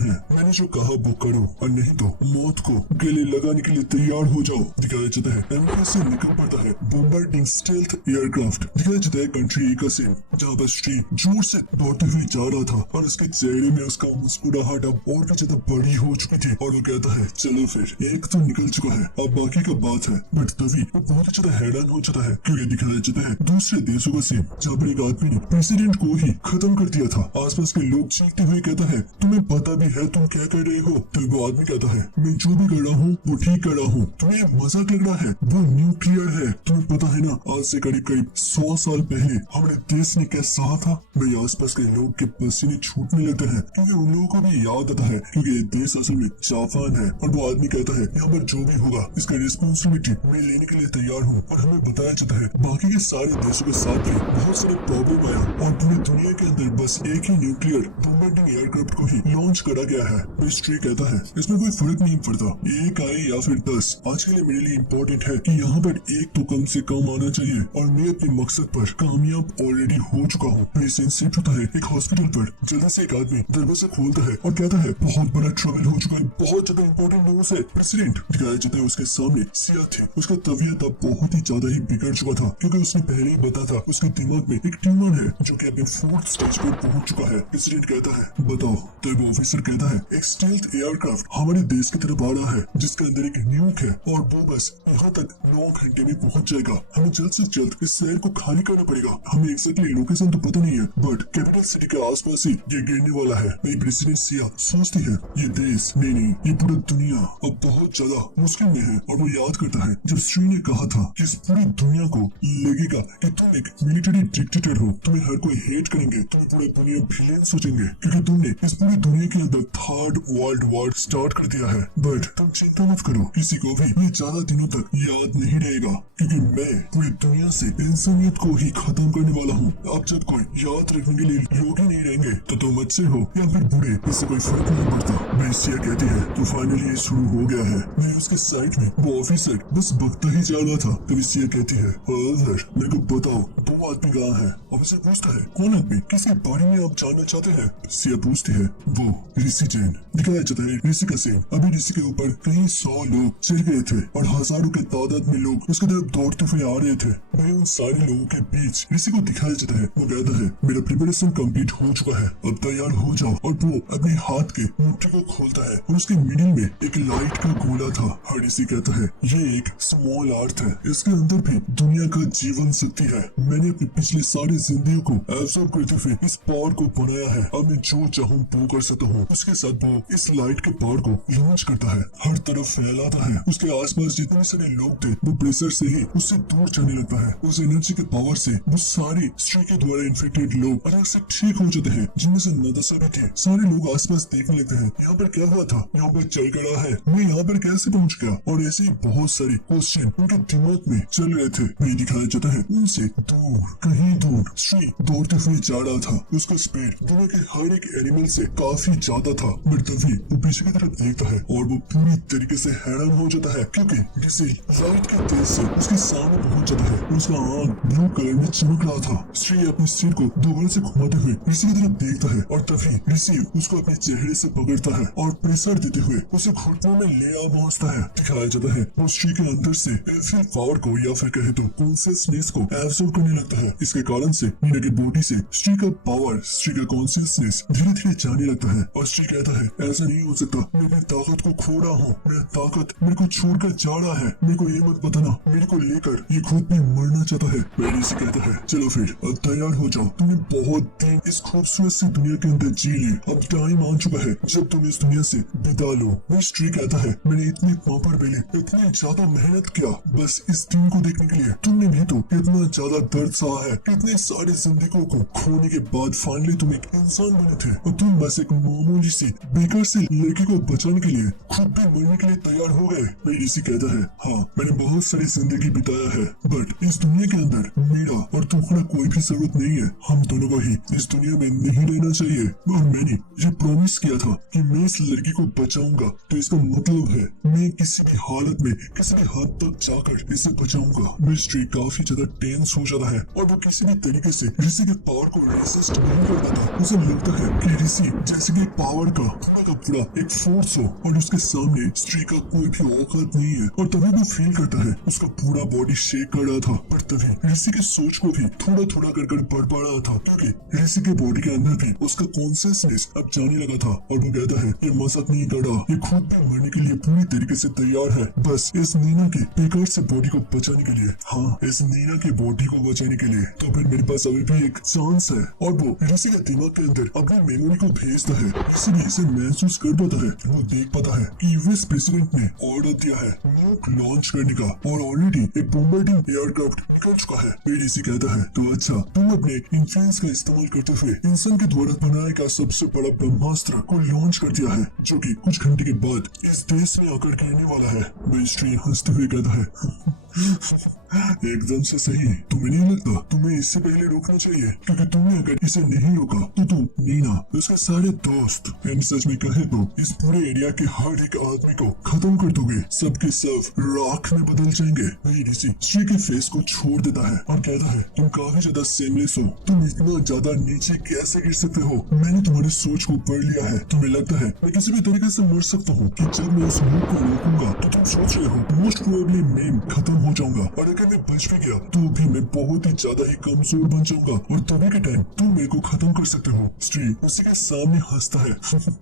है, मैंने जो कहा वो करो और नहीं तो मौत को गले लगाने के लिए तैयार हो जाओ। दिखाया जाता है अमेरिका से निकल पड़ता है बॉम्बार्डिंग स्टेल्थ एयरक्राफ्ट। दिखाया जाता है कंट्री ए का सीन जहाँ पर स्ट्री जोर से दौड़ते हुए जा रहा था और उसके चेहरे में उसका मुस्कुराहट अब और भी ज्यादा बड़ी हो चुकी थी और वो कहता है चलो फिर एक तो निकल चुका है अब बाकी का बात है। बट तभी वो बहुत ही ज्यादा हैरान हो जाता है क्योंकि दिखाया जाता है दूसरे देशों का सीन जहाँ पर एक आदमी ने प्रेसिडेंट को ही खत्म कर दिया था। आसपास के लोग चीखते हुए कहता है तुम्हें पता भी है तुम क्या कर रहे हो। तो वो आदमी कहता है मैं जो भी कर रहा हूँ वो ठीक कर रहा हूँ, तुम्हें मजाक लग रहा है, वो न्यूक्लियर है। तुम्हें पता है ना आज से करीब करीब 100 साल पहले हमारे देश ने क्या सहा था। मेरे आसपास के लोग के पसीने छूटने लगते हैं क्योंकि उन लोगों को भी याद आता है क्योंकि ये देश असल में जापान है। और वो आदमी कहता है यहाँ पर जो भी होगा इसका रिस्पॉन्सिबिलिटी मैं लेने के लिए तैयार हूँ। और हमें बताया जाता है बाकी के सारे देशों के साथ भी बहुत सारे प्रॉब्लम आया और पूरी दुनिया के अंदर बस एक ही न्यूक्लियर बॉम्बार्डिंग एयरक्राफ्ट को ही लॉन्च करा गया है। मिस्ट्री कहता है इसमें कोई फर्क नहीं पड़ता एक आए या फिर 10, आज के लिए मेरे लिए इम्पोर्टेंट है कि यहाँ पर एक तो कम से कम आना चाहिए और मैं अपने मकसद पर कामयाब ऑलरेडी हो चुका हूँ। शिफ्ट होता है एक हॉस्पिटल पर, जल्दी से एक आदमी दरवाजा खोलता है और कहता है बहुत बड़ा ट्रबल हो चुका है, बहुत ज्यादा इम्पोर्टेंट न्यूज है। प्रेसिडेंट दिखाया जाता है उसके सामने सिया थे, उसका तबीयत अब बहुत ही ज्यादा ही बिगड़ चुका था क्योंकि उसने पहले ही बताया था उसके दिमाग में एक ट्यूमर है जो कि अपने 4th स्टेज पर पहुंच चुका है। प्रेसिडेंट कहता है बताओ। तो वो ऑफिसर कहता है एक स्टेल्थ एयरक्राफ्ट हमारे देश की तरफ आ रहा है जिसके अंदर एक न्यूक है और वो बस यहाँ तक 9 घंटे में पहुंच जाएगा। हमें जल्द से जल्द इस शहर को खाली करना पड़ेगा। हमें एक्जैक्टली लोकेशन तो पता नहीं है बट कैपिटल सिटी के आसपास ही ये गिरने वाला है। वही प्रेसिडेंट सिया सोचती है ये देश नहीं ये पूरी दुनिया अब बहुत ज्यादा मुश्किल में है। और वो याद करता है जब श्री ने कहा था कि इस पूरी दुनिया को लगेगा कि तुम एक मिलिट्री डिक्टेटर हो, तुम्हें हर कोई हेट करेंगे, तुम्हें पूरी दुनिया विलेन सोचेंगे क्योंकि तुमने इस पूरी दुनिया के अंदर 3rd वर्ल्ड वॉर स्टार्ट कर दिया है। बट तुम चिंता मत करो, किसी को भी ये ज्यादा दिनों तक याद नहीं रहेगा क्योंकि मैं पूरी दुनिया से इंसानियत को ही खत्म करने वाला हूँ। अब जब कोई याद रखने के लिए लोग ही नहीं रहेंगे तो तुम अच्छे हो या फिर बुरे इससे कोई फर्क नहीं पड़ता। सिया कहती है तो फाइनली ये शुरू हो गया है। मैं उसके साइड में वो ऑफिसर बस बकता ही जा रहा था। तभी सिया कहती है मेरे को बताओ वो आदमी कहाँ है। ऑफिसर पूछता है कौन आदमी, किसके बारे में आप जानना चाहते हैं। सिया पूछती है वो ऋषि जैन। दिखाया जाता है ऋषि का सीन। अभी ऋषि के ऊपर कई 100 लोग चढ़ गए थे और हजारों के तादाद में लोग उसकी तरफ दौड़ते हुए आ रहे थे। वहीं उन सारे लोगों के बीच ऋषि को दिखाया जाता है, वो कहता है मेरा प्रिपरेशन कंप्लीट हो चुका है, अब तैयार हो जाओ। और वो अपने हाथ के मुट्ठी को खोलता है और उसके मिडिल में एक लाइट का गोला था। और ऋषि कहता है ये एक स्मॉल अर्थ है, इसके अंदर भी दुनिया का जीवन शक्ति है। मैंने अपनी पिछली सारी जिंदगी को एब्सॉर्ब करते हुए इस पावर को बनाया है। अब मैं जो चाहूँ वो कर सकता हूँ। उसके साथ वो इस लाइट के पावर को लॉन्च करता है, हर तरफ फैलाता है। उसके आसपास जितने सारे लोग थे वो प्रेशर से ही उससे दूर जाने लगता है। उस एनर्जी के पावर से वो सारे स्ट्री के द्वारा इन्फेक्टेड लोग अचानक से ठीक हो जाते हैं, जिनमें से नताशा भी थे। सारे लोग आसपास देखने लगते हैं यहाँ पर क्या हुआ था, यहाँ पर चल कर रहा है, मैं यहाँ पर कैसे पहुँच गया। और ऐसे ही बहुत सारे क्वेश्चन उनके दिमाग में चल रहे थे। वही दिखाया जाता है उनसे दूर कहीं दूर श्री दौड़ते हुए जा रहा था। उसका स्पीड दुनिया के हर एक एनिमल से काफी ज्यादा था। बट तभी वो पीछे की तरफ देखता है और वो पूरी तरीके से हैरान हो जाता है क्योंकि किसी लाइट के तेज से उसके सामने पहुंच जाता है। उसका आंख ब्लू कलर में चमक रहा था। श्री अपने सिर को दोबारा से घुमाते हुए ऋषि की तरफ देखता है और तभी ऋषि उसको अपने चेहरे से पकड़ता है और प्रेशर देते हुए उसे घुटनों में ले आ पहुंचता है। दिखाया जाता है वो श्री के अंदर से एविल पावर को या फिर कहे तो कॉन्शियसनेस को एब्सॉर्ब करने लगता है। इसके कारण से मीना की बॉडी से श्री का पावर, श्री का कॉन्शियसनेस धीरे धीरे जाने लगता है। और श्री कहता है ऐसा नहीं नहीं हो सकता, मैं अपनी ताकत को खो रहा हूँ, मेरा ताकत मेरे को छोड़कर जा रहा है, मेरे को ये मत बताना मेरे को लेकर ये खुद भी मरना चाहता है। मैरी से कहता है चलो फिर अब तैयार हो जाओ, तुमने बहुत दिन इस खूबसूरत सी दुनिया के अंदर जी ली, अब टाइम आ चुका है जब तुम इस दुनिया से विदा लो। मिस्ट्री कहता है मैंने इतने पापड़ बेले, इतने ज्यादा मेहनत किया बस इस दिन को देखने के लिए, तुमने भी तो इतना ज्यादा दर्द सहा है, इतने सारे जिंदगियों को खोने के बाद फाइनली तुम एक इंसान बने थे और तुम बस एक मामूली सी बेकार से लड़की को बचाने के लिए खुद भी मरने के लिए तैयार हो गए। मेरी से कहता है हाँ मैंने बहुत सारी जिंदगी बिताया है बट इस दुनिया के अंदर मेरा और तुम्हारा कोई भी जरूरत नहीं है, हम दोनों को ही इस दुनिया में नहीं रहना चाहिए। और मैंने ये प्रॉमिस किया था कि मैं इस लड़की को बचाऊंगा, तो इसका मतलब है मैं किसी भी हालत में किसी भी हद तक जाकर इसे बचाऊंगा। मिस्ट्री काफी ज्यादा टेंस हो जाता है और वो किसी भी तरीके से ऋषि के पावर को रेसिस्ट नहीं कर पाता। उसे लगता है कि ऋषि जैसे कि पावर का पूरा एक फोर्स हो और उसके सामने स्त्री का कोई भी औकात नहीं है। और तभी वो फील करता है उसका पूरा बॉडी शेक कर रहा था, पर तभी ऋषि की सोच को भी थोड़ा थोड़ा कर बढ़ पा रहा था क्योंकि ऋषि के बॉडी के अंदर भी उसका कॉन्सियसनेस अब जाने लगा था। और वो कहता है ये मजाक नहीं कर रहा, ये खुद भी मरने के लिए पूरी तरीके से तैयार है, बस इस नीना के बेकार से बॉडी को बचाने के लिए। हाँ इस नीना की बॉडी को बचाने के लिए तो फिर मेरे पास अभी भी एक चांस है। और वो ऋषि के दिमाग के अंदर अपनी मेमोरी को भेजता है, इसीलिए इसे महसूस कर पाता है, वो देख पाता है कि यूएस प्रेसिडेंट ने ऑर्डर दिया है न्यूक लॉन्च करने का और ऑलरेडी एक बॉम्बार्डिंग एयरक्राफ्ट निकल चुका है। ऋषि कहता है तो अच्छा तुम अपने इन्फ्लुएंस का इस्तेमाल करते हुए इंसान के द्वारा बनाए गया सबसे बड़ा ब्रह्मास्त्र को लॉन्च कर दिया है जो कि कुछ घंटे के बाद इस देश में आकर गिरने वाला है। मिस्ट्री हंसते हुए कहता है एकदम से सही, तुम्हें नहीं लगता तुम्हें इससे पहले रोकना चाहिए, क्योंकि तुमने अगर इसे नहीं रोका तो तुम नीना उसके सारे दोस्त एंड सच में कहे तो इस पूरे एरिया के हर एक आदमी को खत्म कर दोगे, सबके सब राख में बदल जाएंगे। वही ऋषि श्री के फेस को छोड़ देता है और कहता है तुम काफी ज्यादा सेमलेस हो, तुम इतना ज्यादा नीचे कैसे गिर सकते हो, मैंने तुम्हारी सोच को पढ़ लिया है, तुम्हें लगता है मैं किसी भी तरीके से मर सकता हूँ कि जब मैं उस मुंह को रोकूंगा तो तुम सोच रहे हो मोस्ट प्रोबेबली मैं खत्म हो जाऊंगा और अगर मैं बच भी गया तो भी मैं बहुत ही ज्यादा ही कमजोर बन जाऊंगा और तभी के टाइम तुम मेरे को खत्म कर सकते हो। स्ट्री उसी के सामने हंसता है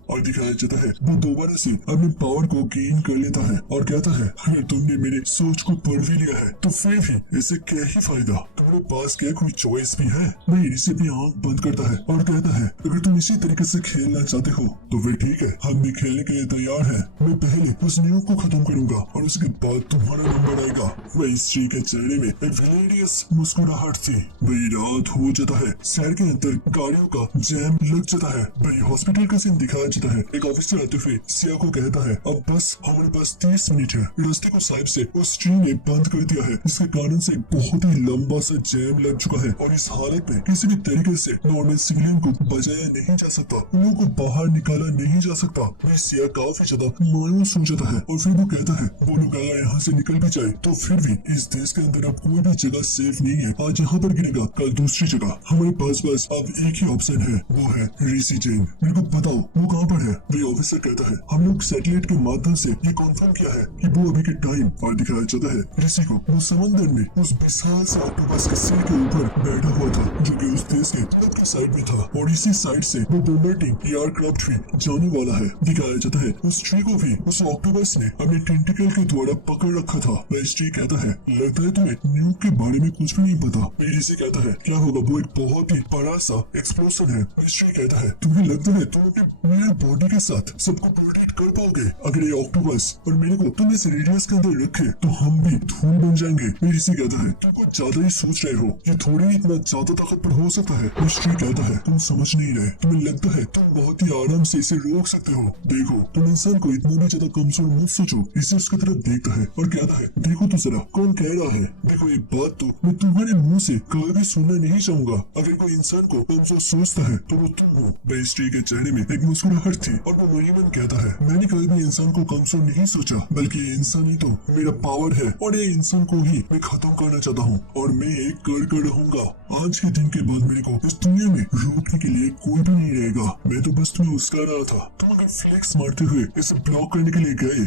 और दिखाया जाता है वो दोबारा से अपने पावर को गेन कर लेता है और कहता है अगर तुमने मेरी सोच को पढ़ भी लिया है तो फिर भी इससे क्या ही फायदा, तुम्हारे पास क्या कोई चॉइस भी है। मैं इसे अपनी आंख बंद करता है और कहता है अगर तुम इसी तरीके से खेलना चाहते हो तो फिर ठीक है, हम भी खेलने के लिए तैयार है। मैं पहले उस न्यूक को खत्म करूंगा और उसके बाद तुम्हारा नंबर आएगा। वही स्त्री के चेहरे में एक विलेरियस मुस्कुराहट थी। वही रात हो जाता है, शहर के अंदर गाड़ियों का जैम लग जाता है। वही हॉस्पिटल का सीन दिखाया जाता है। एक ऑफिसर आते हुए सिया को कहता है अब बस हमारे पास 30 मिनट है, रास्ते को साइड से उस ट्रेन ने बंद कर दिया है, जिसके कारण से बहुत ही लंबा सा जैम लग चुका है और इस हालत में किसी भी तरीके से नॉर्मल सिविलियन को बचाया नहीं जा सकता, उन लोगों को बाहर निकाला नहीं जा सकता। वही सिया काफी ज्यादा मायूस हो जाता है और फिर वो कहता है वो लोग अगर यहाँ से निकल भी जाए तो फिर भी इस देश के अंदर अब कोई भी जगह सेफ नहीं है, आज यहाँ पर गिरेगा कल दूसरी जगह, हमारे पास बस अब एक ही ऑप्शन है, वो है ऋषि जैन। मेरे को बताओ वो कहाँ पर है। वही ऑफिसर कहता है हम लोग सैटेलाइट के माध्यम से ये कॉन्फर्म किया है कि वो अभी के टाइम और दिखाया जाता है ऋषि को वो समंदर में उस विशाल से ऑक्टोपस के सिर के ऊपर बैठा हुआ था जो कि उस देश के तट की साइड में था और इसी साइड से वो बॉम्बार्डिंग एयरक्राफ्ट भी जाने वाला है। दिखाया जाता है उस ट्री को भी उस ऑक्टोपस ने अपने टेंटिकल के द्वारा पकड़ रखा था। वह ट्री कहता है लगता है तुम्हें न्यूक के बारे में कुछ भी नहीं पता। ऋषि कहता है क्या होगा, वो एक बहुत ही बड़ा सा एक्सप्लोजन है। मिस्ट्री कहता है तुम्हें लगता है तुम अपने मेरे बॉडी के साथ सबको प्रोटेक्ट कर पाओगे, अगर ये ऑक्टोपस और मेरे को तुम इस रेडियस के अंदर रखे तो हम भी धूल बन जाएंगे। ऋषि कहता है तुम कुछ ज्यादा ही सोच रहे हो, ये थोड़ी ही इतना ज्यादा ताकतवर हो सकता है। मिस्ट्री कहता है तुम समझ नहीं रहे, तुम्हें लगता है तुम बहुत ही आराम से इसे रोक सकते हो। देखो तुम इंसान को इतना भी ज्यादा कमजोर मत सोचो। इसे उसकी तरफ देखता है और कहता है देखो तो जरा कौन कह रहा है, देखो एक बात तो मैं तुम्हारे मुंह से कभी भी सुनना नहीं चाहूंगा, अगर कोई इंसान को कमजोर सोचता है तो वो तुम हो। बेस्ट्री के चेहरे में एक मुस्कुराहट थी और वो मुहीमन कहता है मैंने कभी भी इंसान को कमजोर नहीं सोचा, बल्कि ये इंसान ही तो मेरा पावर है और ये इंसान को ही मैं खत्म करना चाहता हूँ और मैं एक कर रहूंगा। आज के दिन के बाद मेरे को इस दुनिया में रोकने के लिए कोई भी नहीं रहेगा। मैं तो बस तुम्हें उसका रहा था, तुम अगर फ्लेक्स मारते हुए इसे ब्लॉक करने के लिए गए।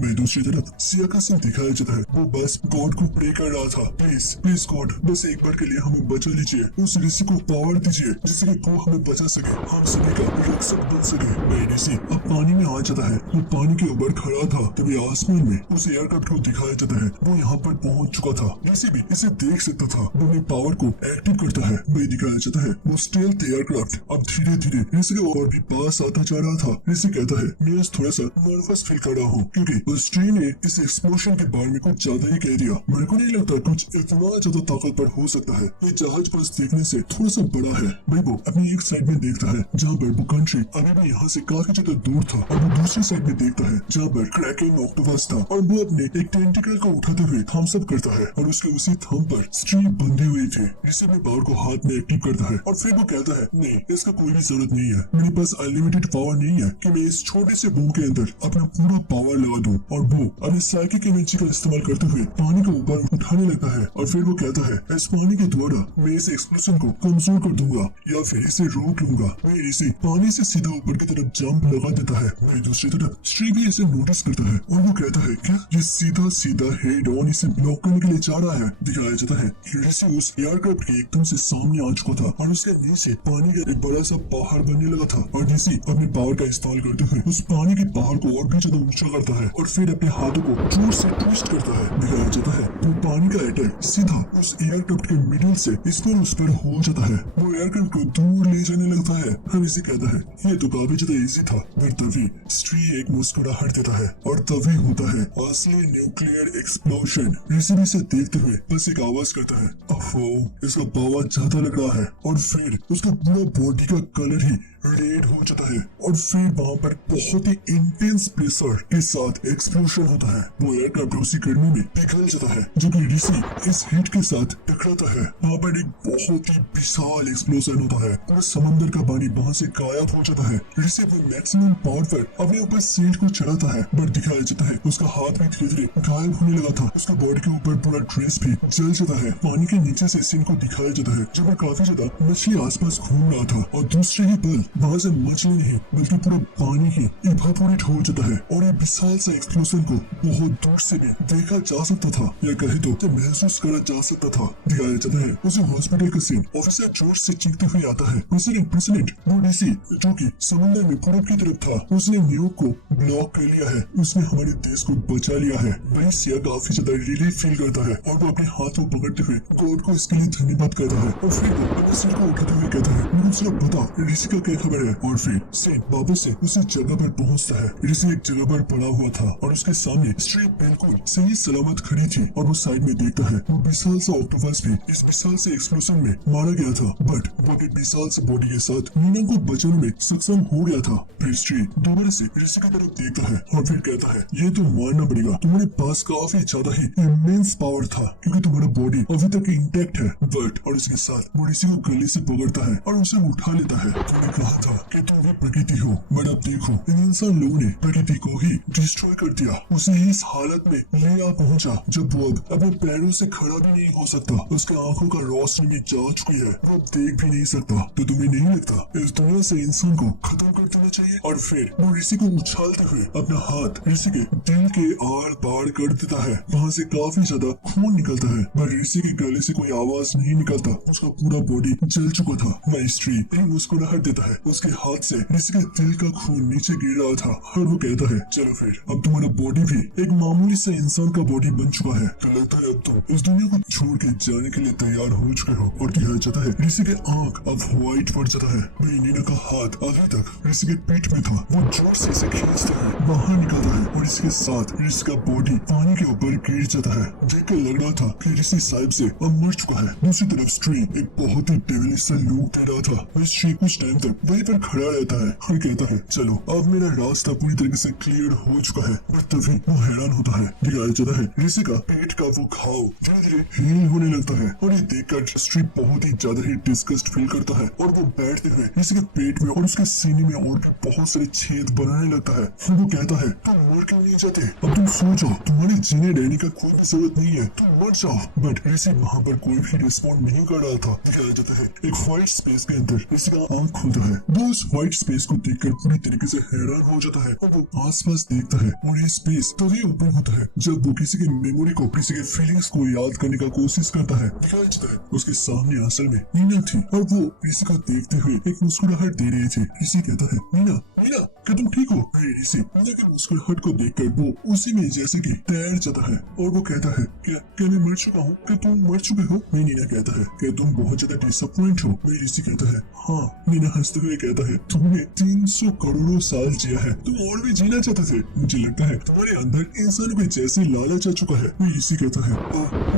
मैं दूसरी तरफ सिया का सीन दिखाया जाता है, वो बस गॉड को प्रे कर रहा था प्लीज प्लीज गॉड बस एक बार के लिए हमें बचा लीजिए, उस ऋषि को पावर दीजिए जिससे कि वो हमें बचा सके, हम सभी का सब बन सके। ऋषि अब पानी में आ जाता है। वो पानी के ऊपर खड़ा था तभी आसमान में उस एयरक्राफ्ट को दिखाया जाता है। वो यहाँ पर पहुंच चुका था। ऋषि भी इसे देख सकता था। वो अपनी पावर को एक्टिव करता है। वही दिखाया जाता है वो स्टेल्थ एयरक्राफ्ट अब धीरे धीरे ऋषि के और भी पास आता जा रहा था। ऋषि कहता है मैं आज थोड़ा सा नर्वस फील कर रहा हूँ क्योंकि उस ट्री ने इस एक्सप्लोजन के बारे में कुछ ज्यादा ही कह दिया। मेरे को नहीं लगता कुछ इतना ज्यादा ताकतवर हो सकता है। ये जहाज बस देखने से थोड़ा सा बड़ा है। भाई वो अपनी एक साइड में देखता है जहाँ पर वो कंट्री अभी भी यहाँ से काफी ज्यादा दूर था और वो दूसरी साइड में देखता है जहाँ पर क्रैकिंग ऑक्टोपस था और वो अपने एक टेंटिकल को उठाते हुए थम्स अप करता है और उसके उसी थंब पर स्ट्री बंधी हुई थी। इसे अपने पावर को हाथ में एक्टिव करता है और फिर वो कहता है नहीं इसका कोई भी जरूरत नहीं है। मेरे पास अनलिमिटेड पावर नहीं है कि मैं इस छोटे से बूम के अंदर अपना पूरा पावर लगा दूं। और वो अपने साइकिक एनर्जी का इस्तेमाल करते हुए पानी को ऊपर उठाने लगता है और फिर वो कहता है इस पानी के द्वारा मैं इस एक्सप्लोजन को कमजोर कर दूंगा या फिर इसे रोक लूंगा। मैं इसे पानी से सीधा ऊपर की तरफ जंप लगा देता है। वही दूसरी तरफ स्ट्री भी इसे नोटिस करता है और वो कहता है क्या ये सीधा सीधा हेड ऑन इसे ब्लॉक करने के लिए जा रहा है। दिखाया जाता है कि ऋषि उस एयरक्राफ्ट के एकदम से सामने आ चुका था और उसके नीचे पानी का एक बड़ा सा पहाड़ बनने लगा था और ऋषि अपने पावर का इस्तेमाल करते हुए उस पानी के पहाड़ को और भी ज्यादा ऊंचा करता है और फिर अपने हाथों को जोर से ट्विस्ट करता है। दिखाया जाता है वो पानी का अटैक सीधा उस एयरक्राफ्ट के मिडिल से इस पर उस पर हो जाता है। वो एयरक्राफ्ट को दूर ले जाने लगता है। हम इसे कहता है ये तो काफी ज्यादा इजी था। फिर तभी स्ट्री एक मुस्कुराहट देता है और तभी होता है असली न्यूक्लियर एक्सप्लोजन। ऋषि भी इसे देखते हुए बस एक आवाज करता है अफो इसका पावर ज्यादा लग रहा है और फिर उसका पूरा बॉडी का कलर ही रेड हो जाता है और फिर वहाँ पर बहुत ही इंटेंस प्रेशर के साथ एक्सप्लोजन होता है। वो एयरक्राफ्ट उसी गर्मी में पिघल जाता है जो कि ऋषि इस हीट के साथ टकराता है। वहाँ पर एक बहुत ही विशाल एक्सप्लोजन होता है। पूरा समंदर का पानी वहाँ से गायब हो जाता है। ऋषि अपने मैक्सिमम पावर पर अपने ऊपर सीट को चढ़ाता है बट दिखाया जाता है उसका हाथ भी धीरे धीरे गायब होने लगा था। उसका बॉडी के ऊपर पूरा ड्रेस भी जल जाता है। पानी के नीचे से सीन को दिखाया जाता है जब काफी ज्यादा मछली आसपास घूम रहा था और दूसरे ही पल वहाँ से मछली नहीं बल्कि पूरा पानी ही इवापोरेट हो जाता है और ये विशाल सा एक्सप्लोजन को बहुत दूर से भी देखा जा सकता था या कहे तो महसूस करा जा सकता था। दिखाया जाता है उसे हॉस्पिटल का सीन ऑफिसर जोर से चीखते हुए आता है प्रेसिडेंट वो ऋषि जो कि समुद्र में पूरब की तरफ था उसने न्यूयॉर्क को ब्लॉक कर लिया है। उसने हमारे देश को बचा लिया है। वही सिया काफी ज्यादा रिलीफ फील करता है और वो अपने हाथ को पकड़ते हुए गॉड को इसके लिए धन्यवाद करता है और फिर वो अपने सिर को उठाते हुए कहता है मुझे जरा बता ऋषि का क्या खबर है। और फिर सेन वापस से उसी जगह पर पहुंचता है। ऋषि एक जगह पर पड़ा हुआ था और उसके सामने स्ट्री बिल्कुल सही सलामत खड़ी थी और वो साइड में देखता है वो विशाल सा ऑक्टोपस भी इस विशाल से एक्सप्लोजन में मारा गया था बट वो अपनी विशाल से बॉडी के साथ मीना को बचाने में सक्षम हो गया था। फिर स्ट्री दोबारा से ऋषि की तरफ देखता है और फिर कहता है ये तो मानना पड़ेगा तुम्हारे पास काफी ज्यादा ही इमेंस पावर था क्योंकि तुम्हारा बॉडी अभी तक इंटैक्ट है। बट और इसके साथ वो ऋषि को गले से पकड़ता है और उसे उठा लेता है। तुमने कहा था कि तुम भी प्रकृति हो बट अब देखो इन इंसान लोगों ने प्रकृति को ही डिस्ट्रॉय कर दिया। उसे इस हालत में ले आ पहुंचा जब वो अब अपने पैरों से खड़ा भी नहीं हो सकता। उसके आंखों का रोशनी में जा चुकी है। वो अब देख भी नहीं सकता। तो तुम्हें नहीं लगता इस दुनिया से इंसान को खत्म कर देना चाहिए। और फिर वो ऋषि को उछालते हुए अपना हाथ ऋषि के दिल के आर पार कर देता है। वहाँ से काफी ज्यादा खून निकलता है पर ऋषि के गले से कोई आवाज नहीं निकलता। उसका पूरा बॉडी जल चुका था। मैस्ट्री एक मुस्कुराहट देता है। उसके हाथ से ऋषि के दिल का खून नीचे गिर रहा था और वो कहता है चलो फिर अब तुम्हारा बॉडी भी एक मामूली से इंसान का बॉडी बन चुका है। तो लगता है अब तुम इस दुनिया को छोड़ के जाने के लिए तैयार हो चुके हो। और दिखाया जाता है ऋषि के आंख अब व्हाइट पड़ जाता है। वही नीना का हाथ अभी तक ऋषि के पीठ में था। वो जोर से इसे खींचते हुए बाहर निकलता है और इसके साथ ऋषि का बॉडी पानी के ऊपर गिर जाता है। देख कर लग रहा था कि ऋषि साहिब से अब मर चुका है। दूसरी तरफ स्ट्री एक बहुत ही डेविलिश सा लुक दे रहा था। स्ट्री कुछ टाइम तक वहीं पर खड़ा रहता है और कहता है चलो अब मेरा रास्ता पूरी तरीके से क्लियर हो चुका है। और तभी वो हैरान होता है। दिखाया जाता है ऋषि का पेट का वो घाव धीरे धीरे हील होने लगता है और ये देखकर स्ट्री बहुत ही ज्यादा ही डिस्गस्ट फील करता है और वो बैठते हुए ऋषि के पेट में और उसके सीने में और भी बहुत सारे छेद बनाने लगता है। फिर वो कहता है तुम मर क्यों नहीं जाते। अब तुम सो जाओ। तुम्हारे जीने रहने का कोई भी जरूरत नहीं है। तुम मर जाओ। बट ऋषि वहाँ पर कोई भी रिस्पॉन्ड नहीं कर रहा था। दिखाया जाता है एक व्हाइट स्पेस के अंदर ऋषि का आंख खुलता है। वो उस व्हाइट स्पेस को देखकर पूरी तरीके से हैरान हो जाता है और वो आसपास देखता है और ये स्पेस तभी ओपन होता है जब वो किसी के मेमोरी को, किसी के फीलिंग्स को याद करने का कोशिश करता है। दिखाई देता है उसके सामने असल में नीना थी और वो ऋषि को देखते हुए एक मुस्कुराहट दे रही थी। ऋषि कहता है, नीना नीना क्या तुम ठीक हो? ऋषि नीना की मुस्कुराहट को देखकर वो उसी में जैसे कि तैर जाता है और वो कहता है, क्या मैं मर चुका हूँ? क्या तुम मर चुके हो? नीना कहता है, क्या तुम बहुत ज्यादा डिसअपॉइंट हो? ऋषि कहता है, हाँ। नीना हंसते हुए कहता है, तुमने 300 करोड़ों साल जिया है, तुम और भी जीना चाहते थे। मुझे लगता है तुम्हारे अंदर इंसानों के जैसी लालच आ चुका है। ऋषि कहता है,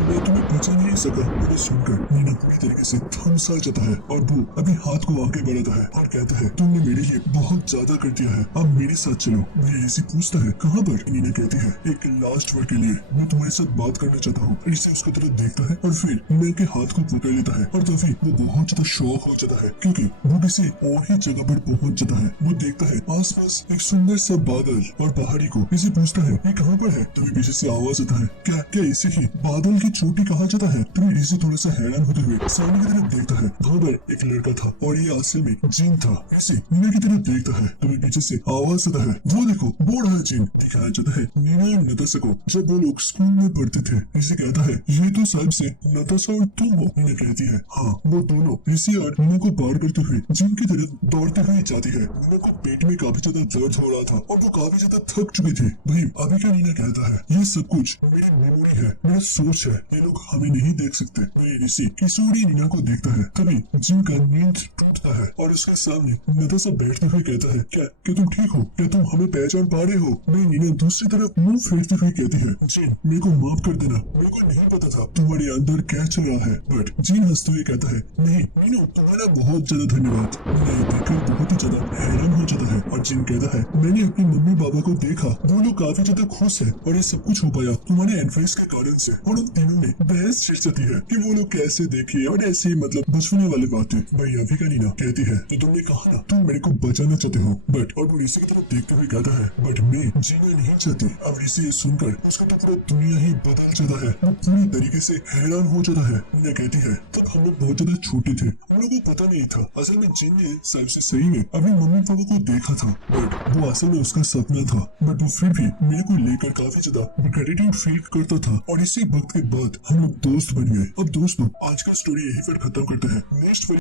मैं तुम्हें बचा नहीं सका। मुझे सुनकर नीना पूरी तरीके से थम सा जाता है और वो अभी हाथ को आगे बढ़ाता है और कहता है, तुमने मेरे लिए बहुत ज्यादा कर दिया है, अब मेरे साथ चलो। ऋषि पूछता है, कहाँ पर? नीना कहती है, एक लास्ट वर्ड के लिए मैं तुम्हारे साथ बात करना चाहता हूँ। ऋषि उसकी तरफ देखता है और फिर नीना के हाथ को पकड़ लेता है और तभी वो बहुत ज्यादा शॉक हो जाता है क्योंकि वो किसी और ही जगह पर पहुंच जाता है। वो देखता है आसपास एक सुंदर सा बादल और पहाड़ी को। ऋषि पूछता है, ये कहाँ पर है? तभी पीछे से आवाज आता है, क्या इसे ही बादल की चोटी कहा जाता है? तभी ऋषि थोड़ा सा हैरान होते हुए सामने की तरफ देखता है। वहाँ पर एक लड़का था और ये असल में जिन था। ऋषि नीना की तरफ देखता है, तभी पीछे से आवाज आता है, वो देखो बोल रहा है जिन। दिखाया जाता है नीना और नताशा को जब वो लोग स्कूल में पढ़ते थे। ऋषि कहता है, ये तो साहब से नताशा और तुम हो। नीना कहती है, हाँ वो दोनों। ऋषि और नीना को पार करते हुए जिन की तरफ दौड़ते हुए जाती है। नीना को पेट में काफी ज्यादा दर्द हो रहा था और वो काफी ज्यादा थक चुके थे। भाई अभी क्या नीना कहता है, ये सब कुछ मेरी मेमोरी है, मेरा सोच है, ये लोग हमें नहीं देख सकते। ऋषि किशोरी नीना को देखता है तभी जिन का नींद टूटता है और उसके सामने नताशा बैठते हुए कहता है, क्या तुम ठीक हो? क्या तुम हमें पहचान पा रहे हो? नीना दूसरी तरफ मुंह फेरते हुए कहती है, जिन मेरे को माफ कर देना, मेरे को नहीं पता था तुम्हारे अंदर क्या चल रहा है। बट जिन हंसते हुए कहता है, नहीं मीनू तुम्हारा बहुत ज्यादा धन्यवाद। मीना ये देखकर बहुत ही ज्यादा हैरान हो जाता है और जिन कहता है, मैंने अपनी मम्मी पापा को देखा, वो लोग काफी ज्यादा खुश है और ये सब कुछ हो पाया तुम्हारे एडवाइस के कारण से। और उन तीनों ने बहस छिड़ जाती है कि वो लोग कैसे देखे और ऐसे ही मतलब बचपने वाली बातें। भाई अभी का नीना कहती है, तो तुमने कहा ना तुम मेरे को बचाना चाहते हो। बट और वो ऋषि की तरफ देखते हुए कहता है, बट मैं जीना नहीं चाहती। अब ऋषि ये सुनकर उसका तो पूरा दुनिया ही बदल जाता है। वो पूरी तरीके से हैरान हो जाता है। नीना कहती है, तब हम लोग बहुत ज्यादा छोटे थे, हम लोगों को पता नहीं था असल में जिन ने सबसे सही में अपने मम्मी पापा को देखा था। बट वो असल में उसका सपना था। बट वो फिर भी मेरे को लेकर काफी ज्यादा ग्रेटिट्यूड फील करता था और इसी वक्त के बाद हम लोग दोस्त बन गए। अब दोस्तों आज का स्टोरी यहीं पर खत्म करते हैं। नेक्स्ट